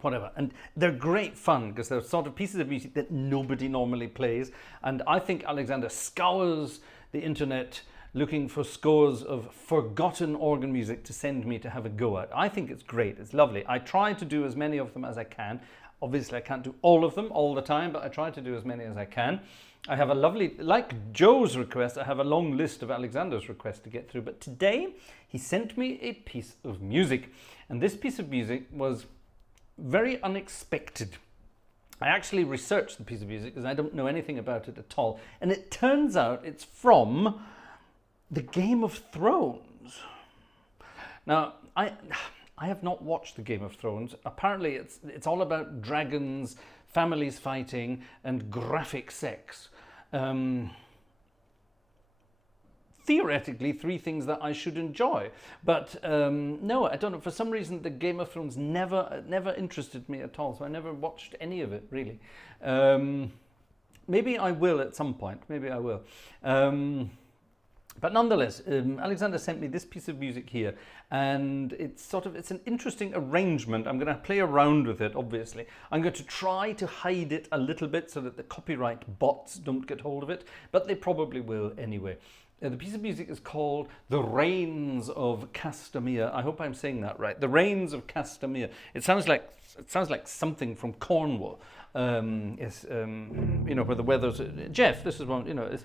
whatever. And they're great fun, because they're sort of pieces of music that nobody normally plays. And I think Alexander scours the internet looking for scores of forgotten organ music to send me to have a go at. I think it's great, it's lovely. I try to do as many of them as I can. Obviously I can't do all of them all the time, but I try to do as many as I can. I have a lovely, like Joe's request, I have a long list of Alexander's requests to get through, but today he sent me a piece of music. And this piece of music was very unexpected. I actually researched the piece of music because I don't know anything about it at all. And it turns out it's from the Game of Thrones. Now, I have not watched the Game of Thrones. Apparently, it's all about dragons, families fighting, and graphic sex. Theoretically, 3 things that I should enjoy. But no, I don't know. For some reason, the Game of Thrones never interested me at all. So I never watched any of it, really. Maybe I will at some point. Maybe I will. But nonetheless, Alexander sent me this piece of music here, and it's an interesting arrangement. I'm going to play around with it, obviously. I'm going to try to hide it a little bit so that the copyright bots don't get hold of it, but they probably will anyway. The piece of music is called The Rains of Castamere. I hope I'm saying that right. The Rains of Castamere. It sounds like something from Cornwall. You know, where the weather's... Jeff, this is one, you know,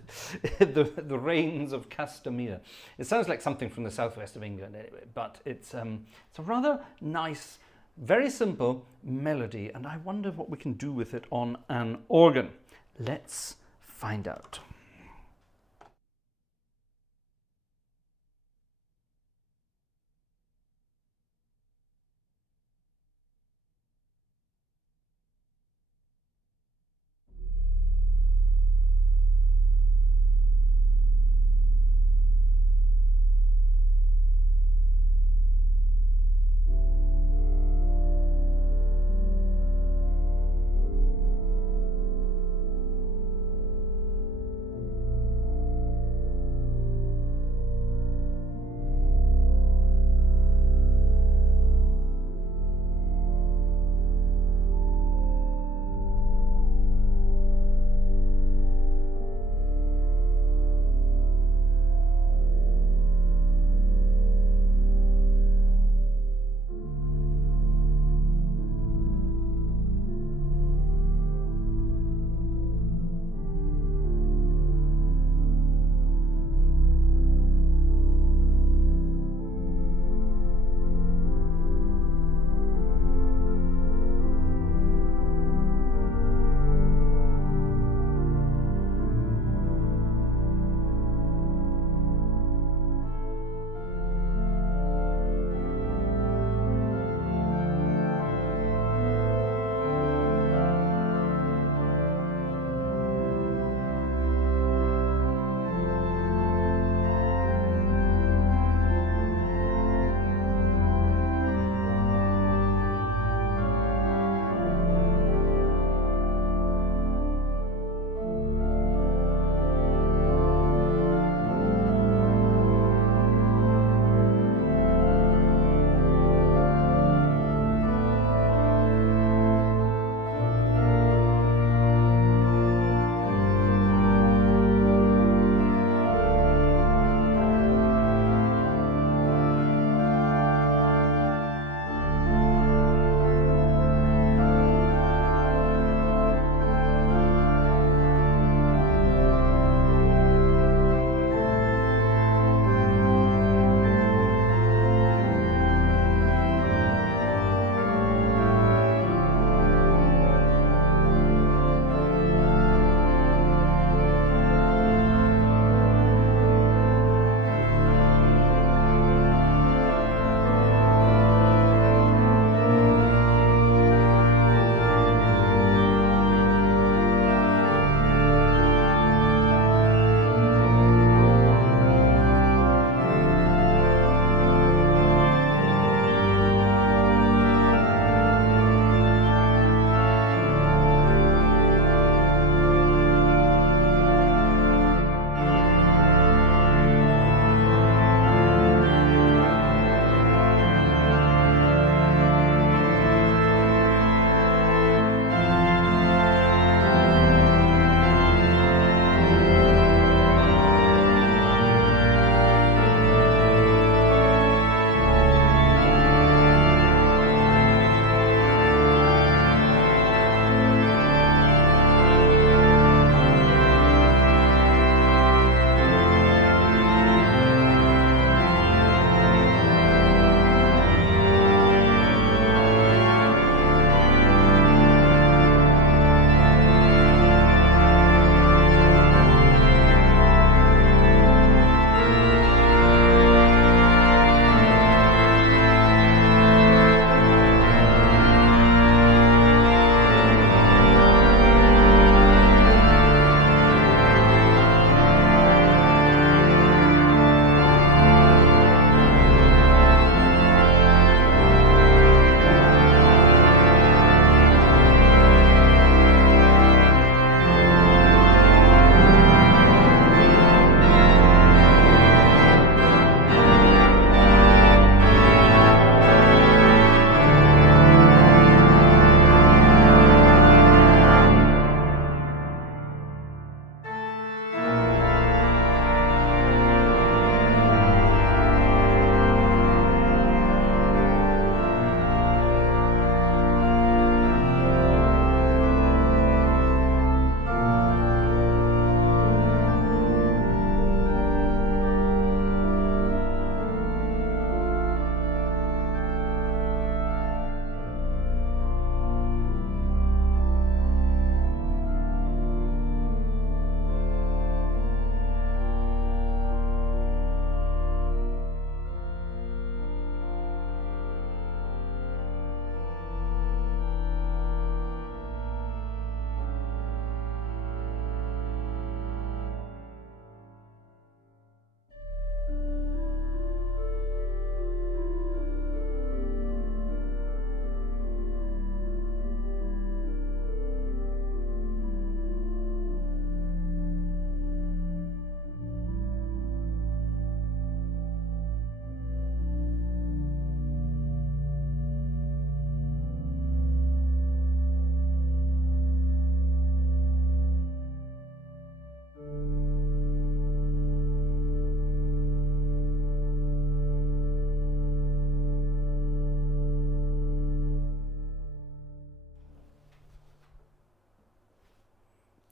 the Rains of Castamere. It sounds like something from the southwest of England anyway, but it's a rather nice, very simple melody, and I wonder what we can do with it on an organ. Let's find out.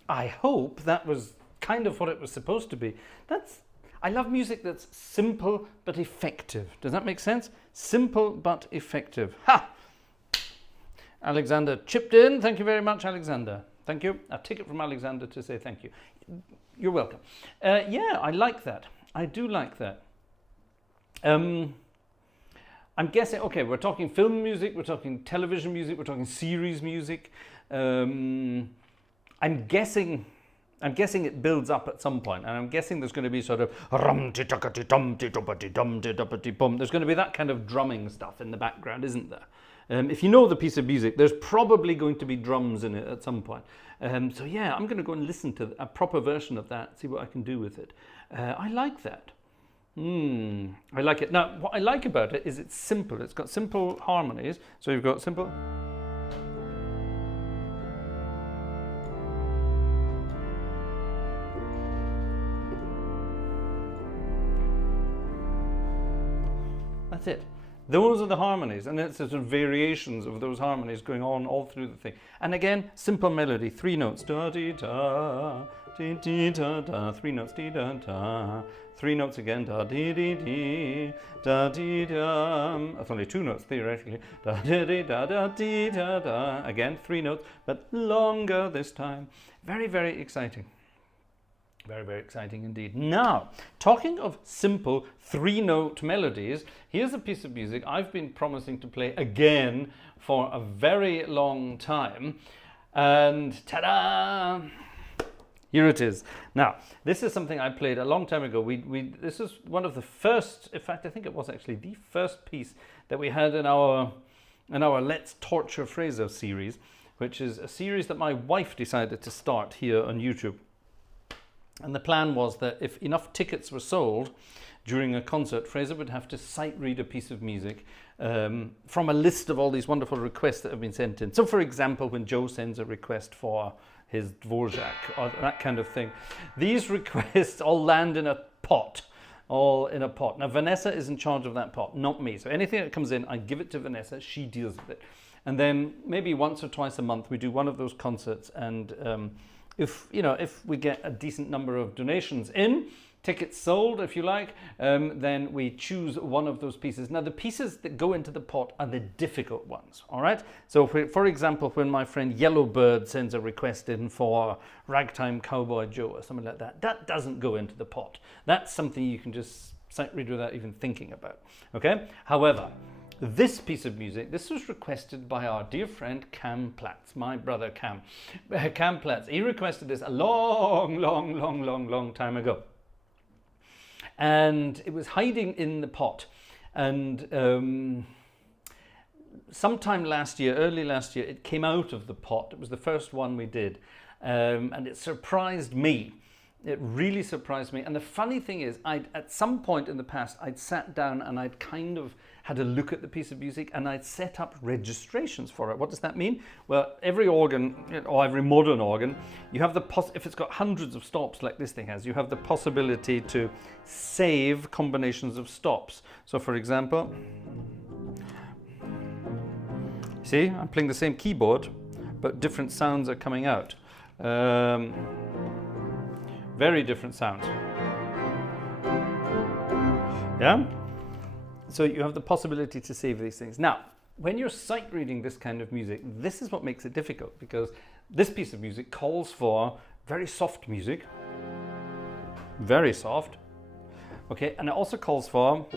I hope that was kind of what it was supposed to be. I love music that's simple but effective. Does that make sense? Simple but effective. Ha! Alexander chipped in. Thank you very much, Alexander. Thank you. A ticket from Alexander to say thank you. You're welcome. Yeah, I like that. I do like that. I'm guessing, okay, we're talking film music, we're talking television music, we're talking series music. I'm guessing it builds up at some point, and I'm guessing there's going to be sort of there's going to be that kind of drumming stuff in the background, isn't there? If you know the piece of music, there's probably going to be drums in it at some point. So yeah, I'm going to go and listen to a proper version of that, see what I can do with it. I like that. I like it. Now, what I like about it is it's simple. It's got simple harmonies. So you've got simple. That's it. Those are the harmonies, and it's sort of variations of those harmonies going on all through the thing. And again, simple melody, 3 notes. Da dee da, dee dee da da. 3 notes, dee da da. 3 notes again, da dee dee dee, da dee da. That's only 2 notes theoretically. Da dee dee da da dee da da. Again, 3 notes, but longer this time. Very, very exciting. Very, very exciting indeed. Now, talking of simple 3-note melodies, here's a piece of music I've been promising to play again for a very long time. And ta-da! Here it is. Now, this is something I played a long time ago. This is one of the first, in fact, I think it was actually the first piece that we had in our Let's Torture Fraser series, which is a series that my wife decided to start here on YouTube. And the plan was that if enough tickets were sold during a concert, Fraser would have to sight read a piece of music from a list of all these wonderful requests that have been sent in. So, for example, when Joe sends a request for his Dvorak or that kind of thing, these requests all land in a pot. All in a pot. Now, Vanessa is in charge of that pot, not me. So anything that comes in, I give it to Vanessa. She deals with it. And then maybe once or twice a month, we do one of those concerts, and if we get a decent number of donations in, tickets sold, if you like, then we choose one of those pieces. Now, the pieces that go into the pot are the difficult ones, all right? So, for example, when my friend Yellowbird sends a request in for Ragtime Cowboy Joe or something like that, that doesn't go into the pot. That's something you can just sight read without even thinking about, okay? However, this piece of music, this was requested by our dear friend Cam Platz, my brother Cam. Cam Platz, he requested this a long time ago. And it was hiding in the pot. And sometime last year, early last year, it came out of the pot. It was the first one we did. And it surprised me. It really surprised me. And the funny thing is, at some point in the past, I'd sat down and I'd kind of had a look at the piece of music, and I'd set up registrations for it. What does that mean? Well, every organ, or every modern organ, you have if it's got hundreds of stops like this thing has, you have the possibility to save combinations of stops. So, for example, see, I'm playing the same keyboard, but different sounds are coming out. Very different sounds. Yeah? So you have the possibility to save these things. Now, when you're sight reading this kind of music, this is what makes it difficult, because this piece of music calls for very soft music. Very soft. Okay, and it also calls for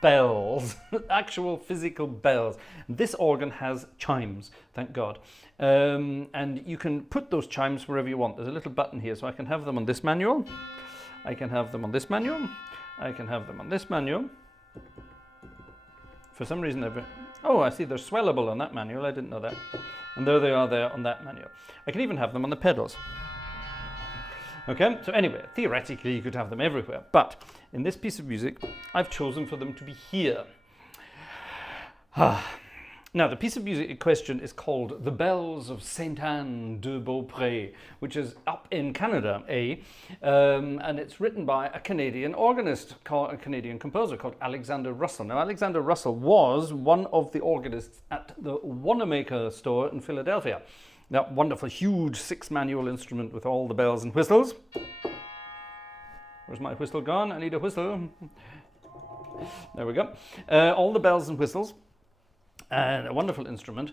bells, actual physical bells. This organ has chimes, thank God. And you can put those chimes wherever you want. There's a little button here, so I can have them on this manual. I can have them on this manual. I can have them on this manual. For some reason, oh, I see they're swellable on that manual. I didn't know that. And there they are there on that manual. I can even have them on the pedals. Okay, so anyway, theoretically you could have them everywhere, but in this piece of music, I've chosen for them to be here. Now, the piece of music in question is called The Bells of Sainte-Anne de Beaupre, which is up in Canada, and it's written by a Canadian organist, a Canadian composer called Alexander Russell. Now, Alexander Russell was one of the organists at the Wanamaker store in Philadelphia. that wonderful, huge 6-manual instrument with all the bells and whistles. Where's my whistle gone? I need a whistle. There we go. All the bells and whistles, and a wonderful instrument.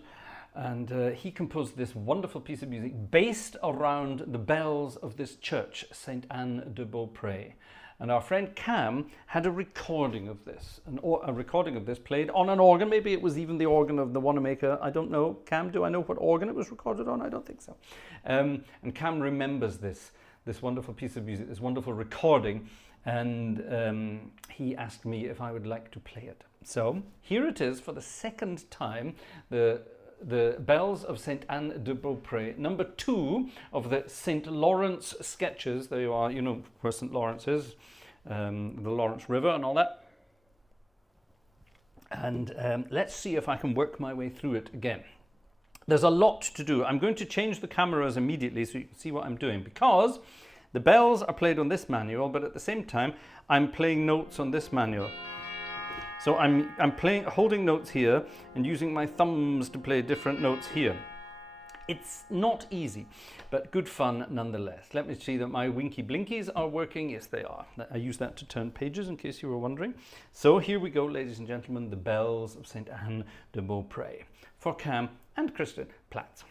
And he composed this wonderful piece of music based around the bells of this church, St. Anne de Beaupre. And our friend Cam had a recording of this, a recording of this played on an organ. Maybe it was even the organ of the Wanamaker. I don't know. Cam, do I know what organ it was recorded on? I don't think so. And Cam remembers this wonderful piece of music, this wonderful recording, and he asked me if I would like to play it. So here it is for the second time, the bells of St. Anne de Beaupre, number 2 of the St. Lawrence sketches. There you are, you know where St. Lawrence is, the Lawrence River and all that. And let's see if I can work my way through it again. There's a lot to do. I'm going to change the cameras immediately so you can see what I'm doing, because the bells are played on this manual, but at the same time I'm playing notes on this manual. So I'm holding notes here and using my thumbs to play different notes here. It's not easy, but good fun nonetheless. Let me see that my winky blinkies are working. Yes, they are. I use that to turn pages in case you were wondering. So here we go, ladies and gentlemen, the bells of St. Anne de Beaupre for Cam and Kristen Platt.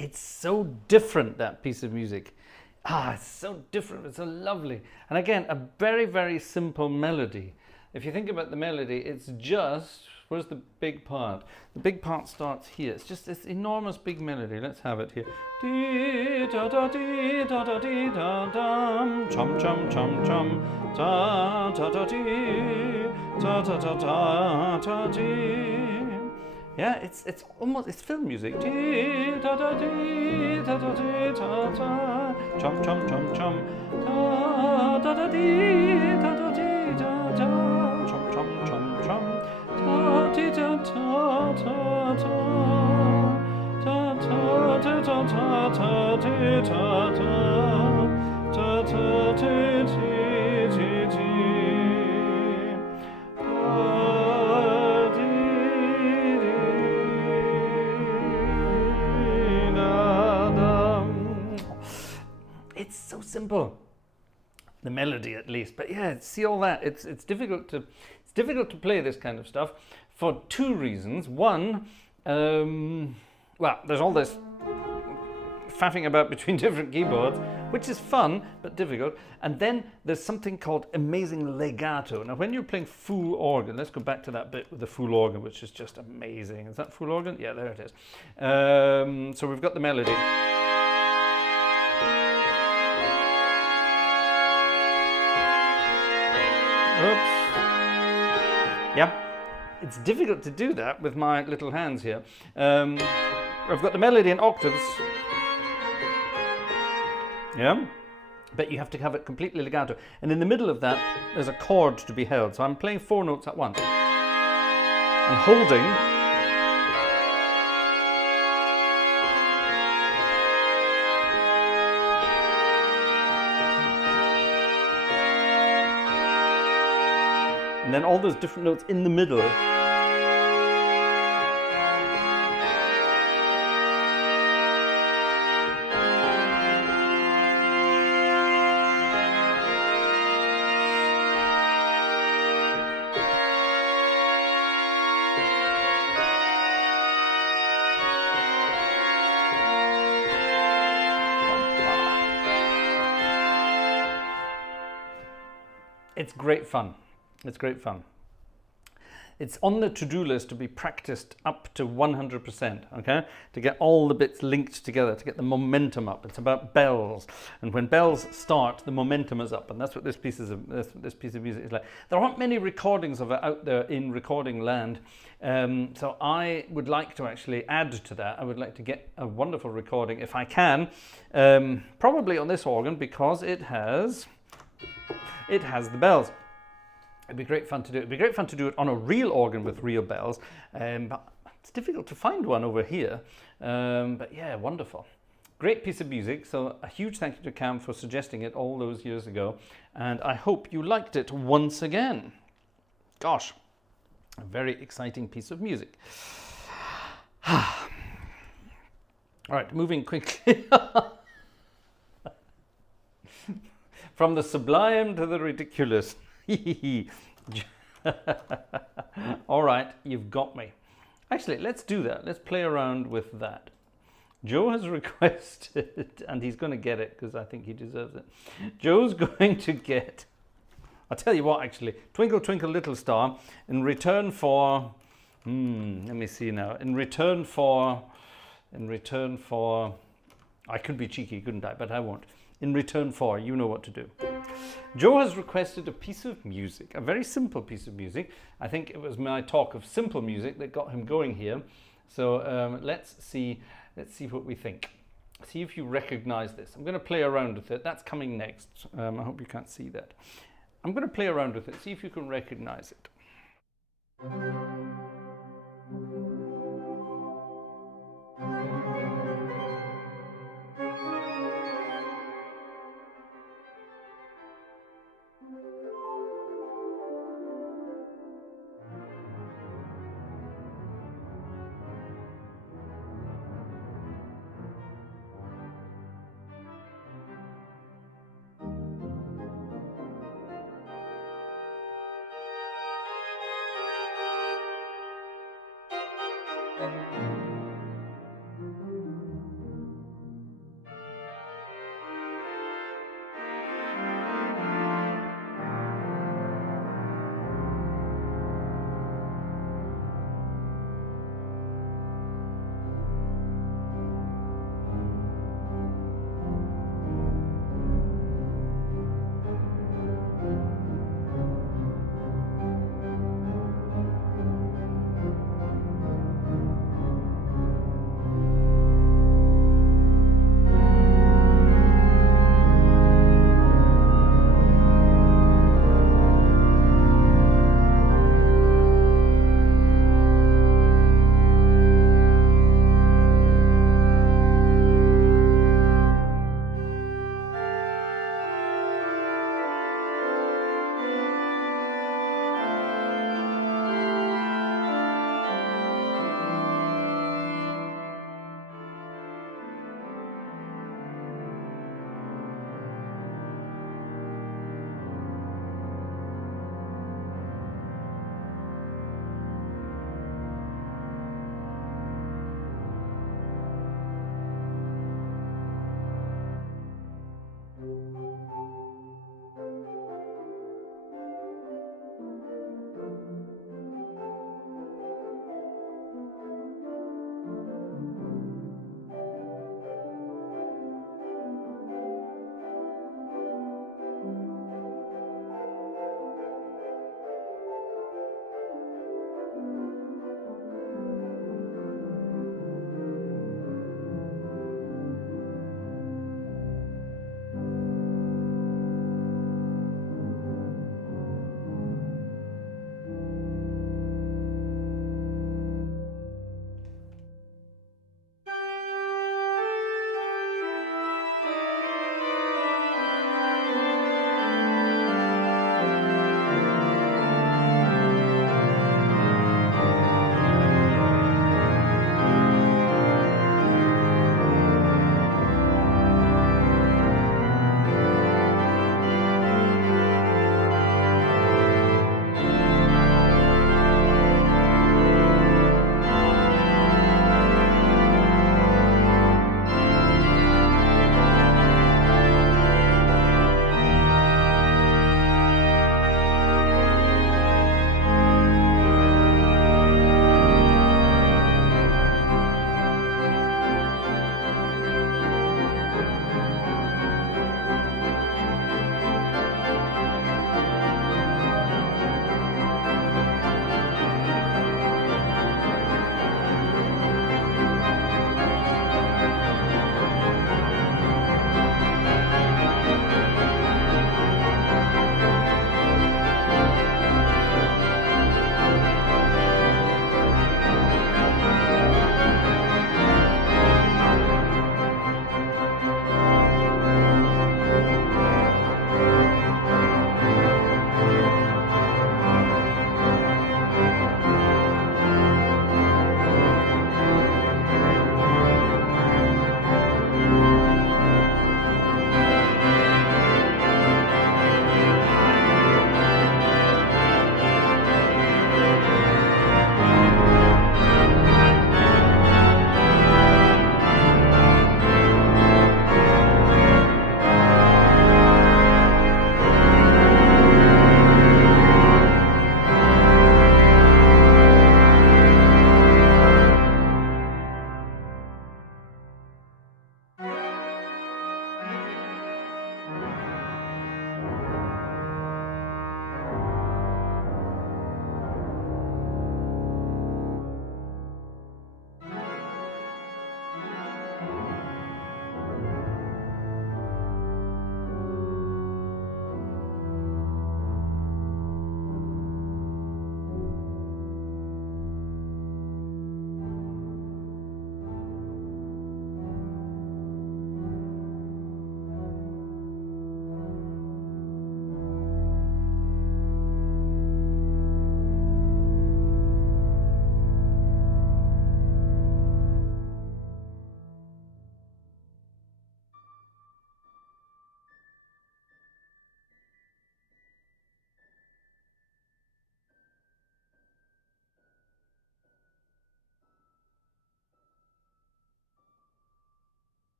It's so different, that piece of music. It's so different, it's so lovely. And again, a very, very simple melody. If you think about the melody, it's just, where's the big part? The big part starts here. It's just this enormous big melody. Let's have it here. Dee da da dee da da dee da dum, chum chum chum chum, da da da dee, da da da da da dee. Yeah, it's almost, it's film music. Dee da da dee da da dee da da, chum chum chum chum, da da da dee da da dee da da, chum chum chum chum, da dee da da da da, da da da da da da dee da da, da da dee dee dee dee, da dee dee da da. It's so simple. The melody, at least, but yeah, see all that. It's difficult to play this kind of stuff for two reasons. One, well, there's all this faffing about between different keyboards, which is fun but difficult. And then there's something called amazing legato. Now, when you're playing full organ, let's go back to that bit with the full organ, which is just amazing. Is that full organ? Yeah, there it is. So we've got the melody. Oops. Yeah, it's difficult to do that with my little hands here. I've got the melody in octaves. Yeah, but you have to have it completely legato. And in the middle of that, there's a chord to be held. So I'm playing 4 notes at once. And holding. And then all those different notes in the middle. It's great fun. It's great fun. It's on the to-do list to be practiced up to 100%, okay? To get all the bits linked together, to get the momentum up. It's about bells. And when bells start, the momentum is up. And that's what this piece of music is like. There aren't many recordings of it out there in recording land. So I would like to actually add to that. I would like to get a wonderful recording, if I can, probably on this organ, because it has the bells. It'd be great fun to do. It'd be great fun to do it on a real organ with real bells, but it's difficult to find one over here. But yeah, wonderful. Great piece of music. So a huge thank you to Cam for suggesting it all those years ago. And I hope you liked it once again. Gosh, a very exciting piece of music. All right, moving quickly. From the sublime to the ridiculous. All right, you've got me. Actually, let's do that. Let's play around with that. Joe has requested, and he's going to get it because I think he deserves it. Joe's going to get, I'll tell you what, actually, Twinkle Twinkle Little Star in return for, let me see now, in return for, I could be cheeky, couldn't I? But I won't. In return for, you know what to do. Joe has requested a piece of music, a very simple piece of music. I think it was my talk of simple music that got him going here. So let's see what we think. See if you recognize this. I'm going to play around with it. That's coming next. I hope you can't see that. I'm going to play around with it. See if you can recognize it.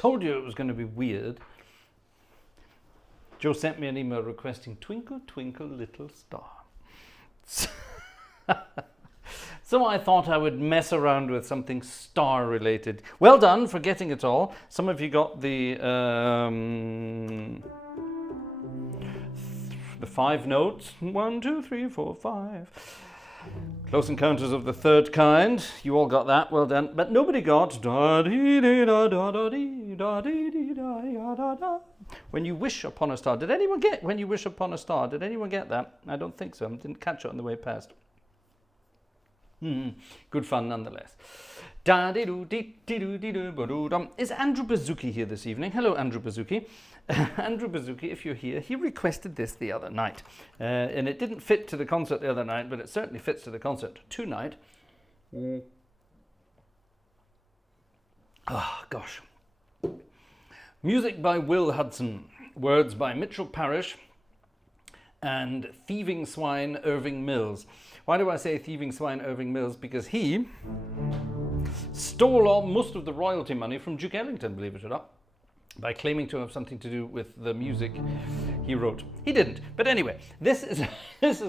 Told you it was going to be weird. Joe sent me an email requesting Twinkle Twinkle Little Star. So I thought I would mess around with something star related. Well done for getting it all. Some of you got the 5 notes. 1, 2, 3, 4, 5. Close Encounters of the Third Kind. You all got that. Well done. But nobody got When You Wish Upon a Star. Did anyone get When You Wish Upon a Star? Did anyone get that? I don't think so. I didn't catch it on the way past. Good fun nonetheless. Is Andrew Bazuki here this evening? Hello, Andrew Bazuki. Andrew Bazuki, if you're here, he requested this the other night. And it didn't fit to the concert the other night, but it certainly fits to the concert tonight. Oh, gosh. Music by Will Hudson. Words by Mitchell Parrish and Thieving Swine Irving Mills. Why do I say Thieving Swine Irving Mills? Because he stole most of the royalty money from Duke Ellington, believe it or not, by claiming to have something to do with the music he wrote. He didn't. But anyway, this is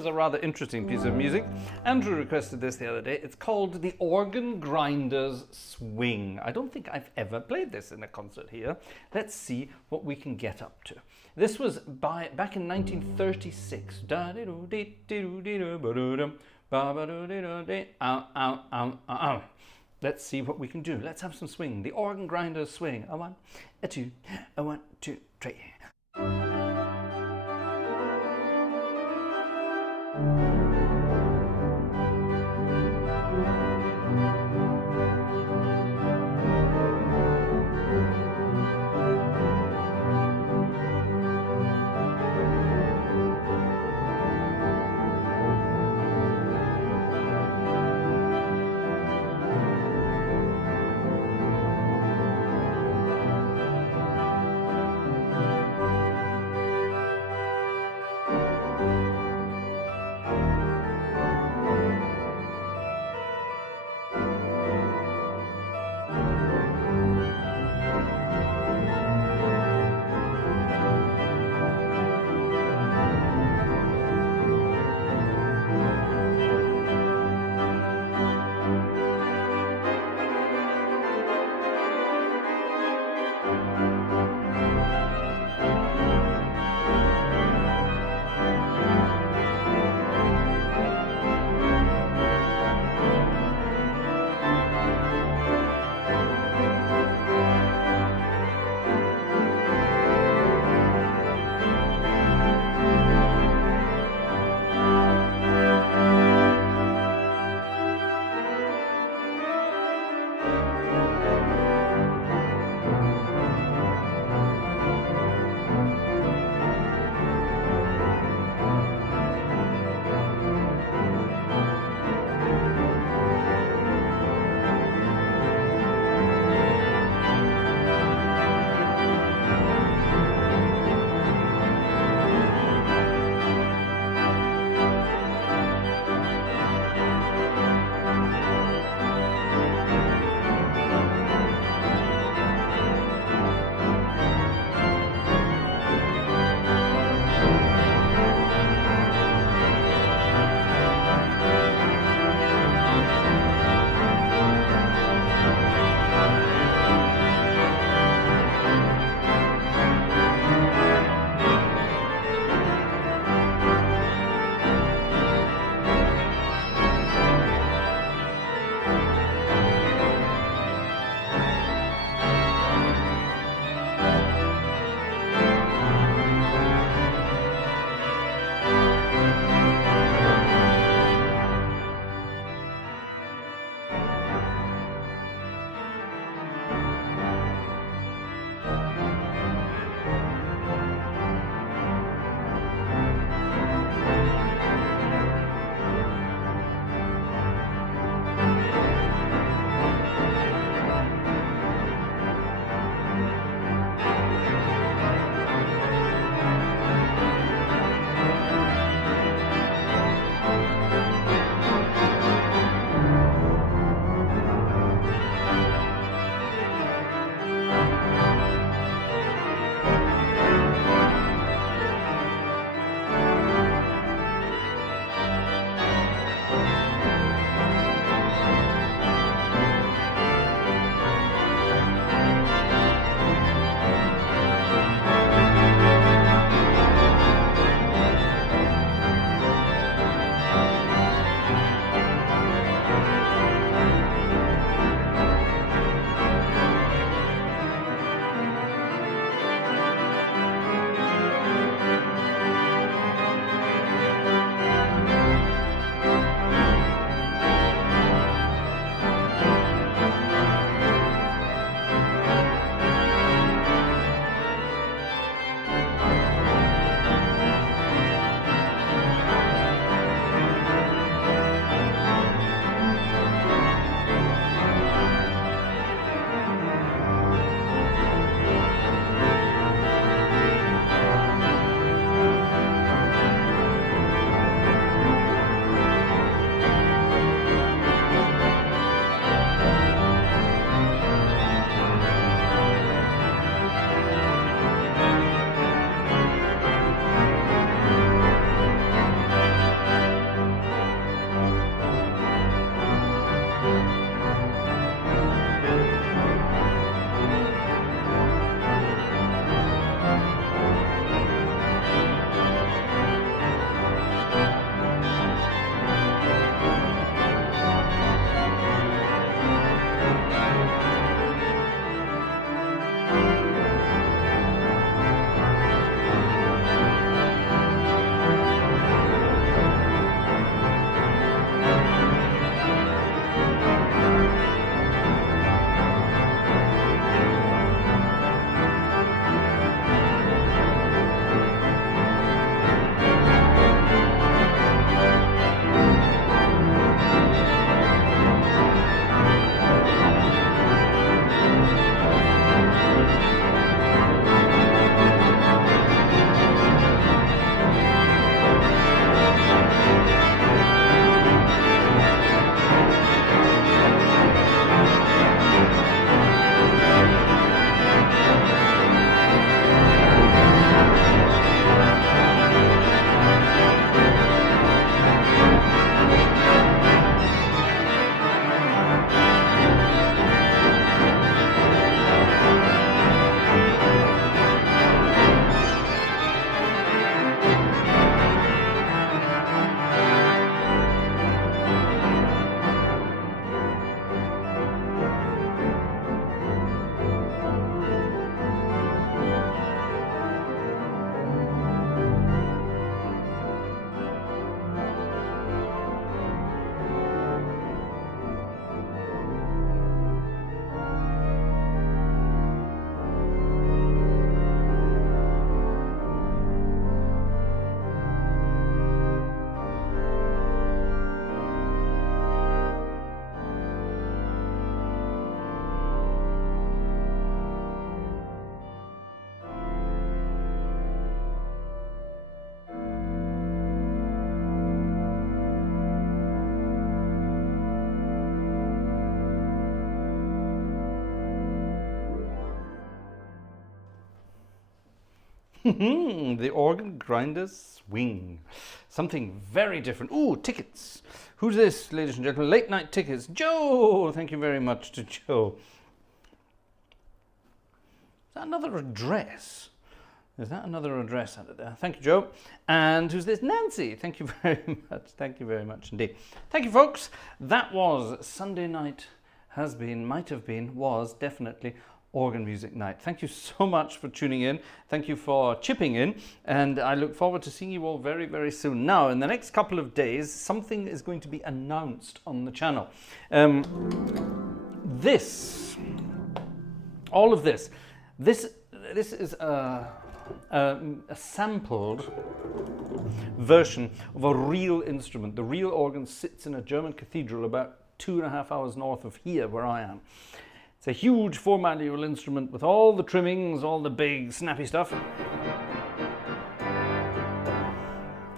a rather interesting piece of music. Andrew requested this the other day. It's called The Organ Grinder's Swing. I don't think I've ever played this in a concert here. Let's see what we can get up to. This was back in 1936. Let's see what we can do. Let's have some swing. The Organ Grinder's Swing. A 1, a 2, a 1, 2, 3. The organ grinders swing. Something very different. Ooh, tickets. Who's this, ladies and gentlemen? Late night tickets. Joe! Thank you very much to Joe. Is that another address? Is that another address under there? Thank you, Joe. And who's this? Nancy. Thank you very much. Thank you very much indeed. Thank you, folks. That was Sunday night. Has been, might have been, was definitely organ music night. Thank you so much for tuning in. Thank you for chipping in. And I look forward to seeing you all very, very soon. Now, in the next couple of days, something is going to be announced on the channel. All of this is a sampled version of a real instrument. The real organ sits in a German cathedral about 2.5 hours north of here where I am. It's a huge 4-manual instrument with all the trimmings, all the big snappy stuff.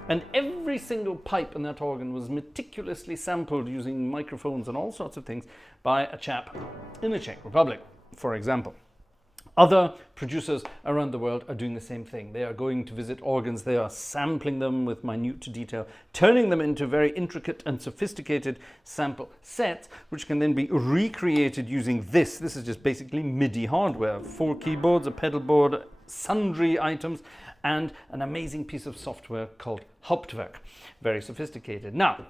And every single pipe in that organ was meticulously sampled using microphones and all sorts of things by a chap in the Czech Republic, for example. Other producers around the world are doing the same thing. They are going to visit organs, they are sampling them with minute detail, turning them into very intricate and sophisticated sample sets, which can then be recreated using this. This is just basically MIDI hardware, 4 keyboards, a pedal board, sundry items, and an amazing piece of software called Hauptwerk. Very sophisticated. Now,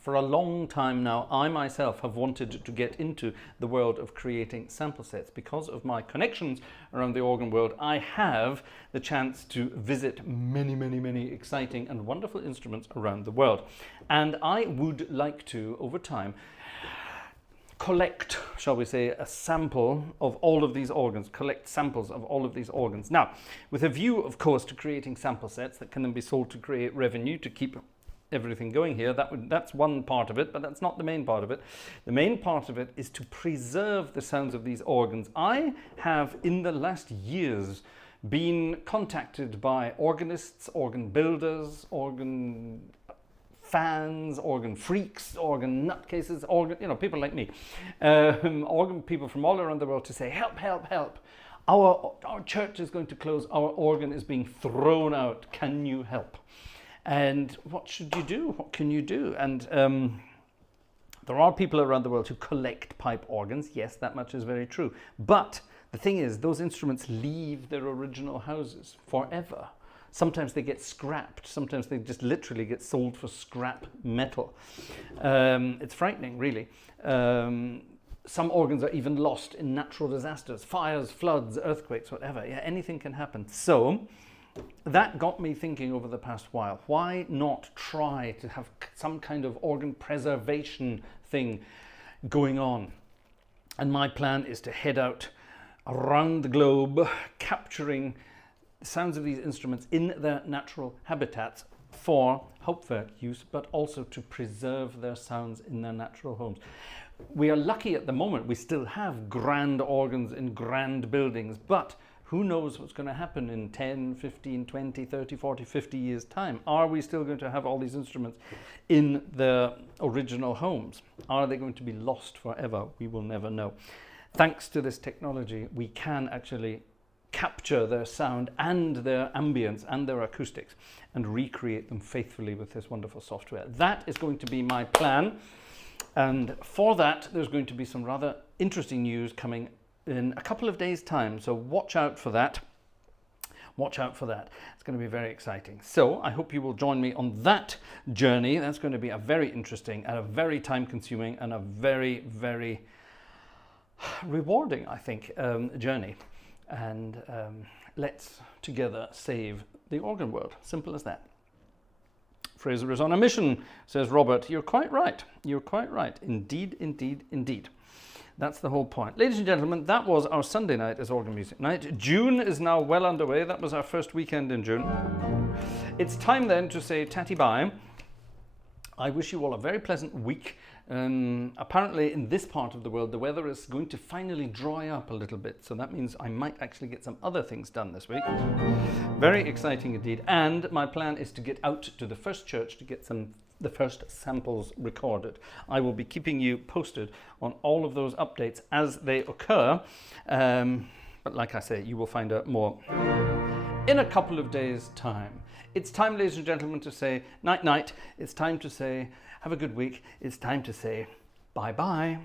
for a long time now, I myself have wanted to get into the world of creating sample sets. Because of my connections around the organ world, I have the chance to visit many, many, many exciting and wonderful instruments around the world. And I would like to, over time, collect, shall we say, a sample of all of these organs, collect samples of all of these organs. Now, with a view, of course, to creating sample sets that can then be sold to create revenue, to keep everything going here. That's one part of it, but that's not the main part of it. The main part of it is to preserve the sounds of these organs. I have, in the last years, been contacted by organists, organ builders, organ fans, organ freaks, organ nutcases, people like me, organ people from all around the world to say, help, help, help. Our church is going to close. Our organ is being thrown out. Can you help? And what should you do? What can you do? And there are people around the world who collect pipe organs. Yes, that much is very true. But the thing is, those instruments leave their original houses forever. Sometimes they get scrapped. Sometimes they just literally get sold for scrap metal. It's frightening, really. Some organs are even lost in natural disasters, fires, floods, earthquakes, whatever. Yeah, anything can happen. So that got me thinking over the past while, why not try to have some kind of organ preservation thing going on? And my plan is to head out around the globe, capturing the sounds of these instruments in their natural habitats for Hauptwerk use, but also to preserve their sounds in their natural homes. We are lucky at the moment, we still have grand organs in grand buildings, but who knows what's going to happen in 10, 15, 20, 30, 40, 50 years' time? Are we still going to have all these instruments in their original homes? Are they going to be lost forever? We will never know. Thanks to this technology, we can actually capture their sound and their ambience and their acoustics and recreate them faithfully with this wonderful software. That is going to be my plan. And for that, there's going to be some rather interesting news coming in a couple of days' time, so watch out for that. Watch out for that. It's going to be very exciting. So I hope you will join me on that journey. That's going to be a very interesting and a very time-consuming and a very, very rewarding, I think, journey. And let's together save the organ world. Simple as that. Fraser is on a mission, says Robert. You're quite right. You're quite right. Indeed, indeed, indeed. That's the whole point. Ladies and gentlemen, that was our Sunday night as Organ Music Night. June is now well underway. That was our first weekend in June. It's time then to say tatty bye. I wish you all a very pleasant week. Apparently in this part of the world, the weather is going to finally dry up a little bit. So that means I might actually get some other things done this week. Very exciting indeed. And my plan is to get out to the first church to get the first samples recorded. I will be keeping you posted on all of those updates as they occur. But But like I say, you will find out more in a couple of days' time. It's time, ladies and gentlemen, to say night-night. It's time to say have a good week. It's time to say bye-bye.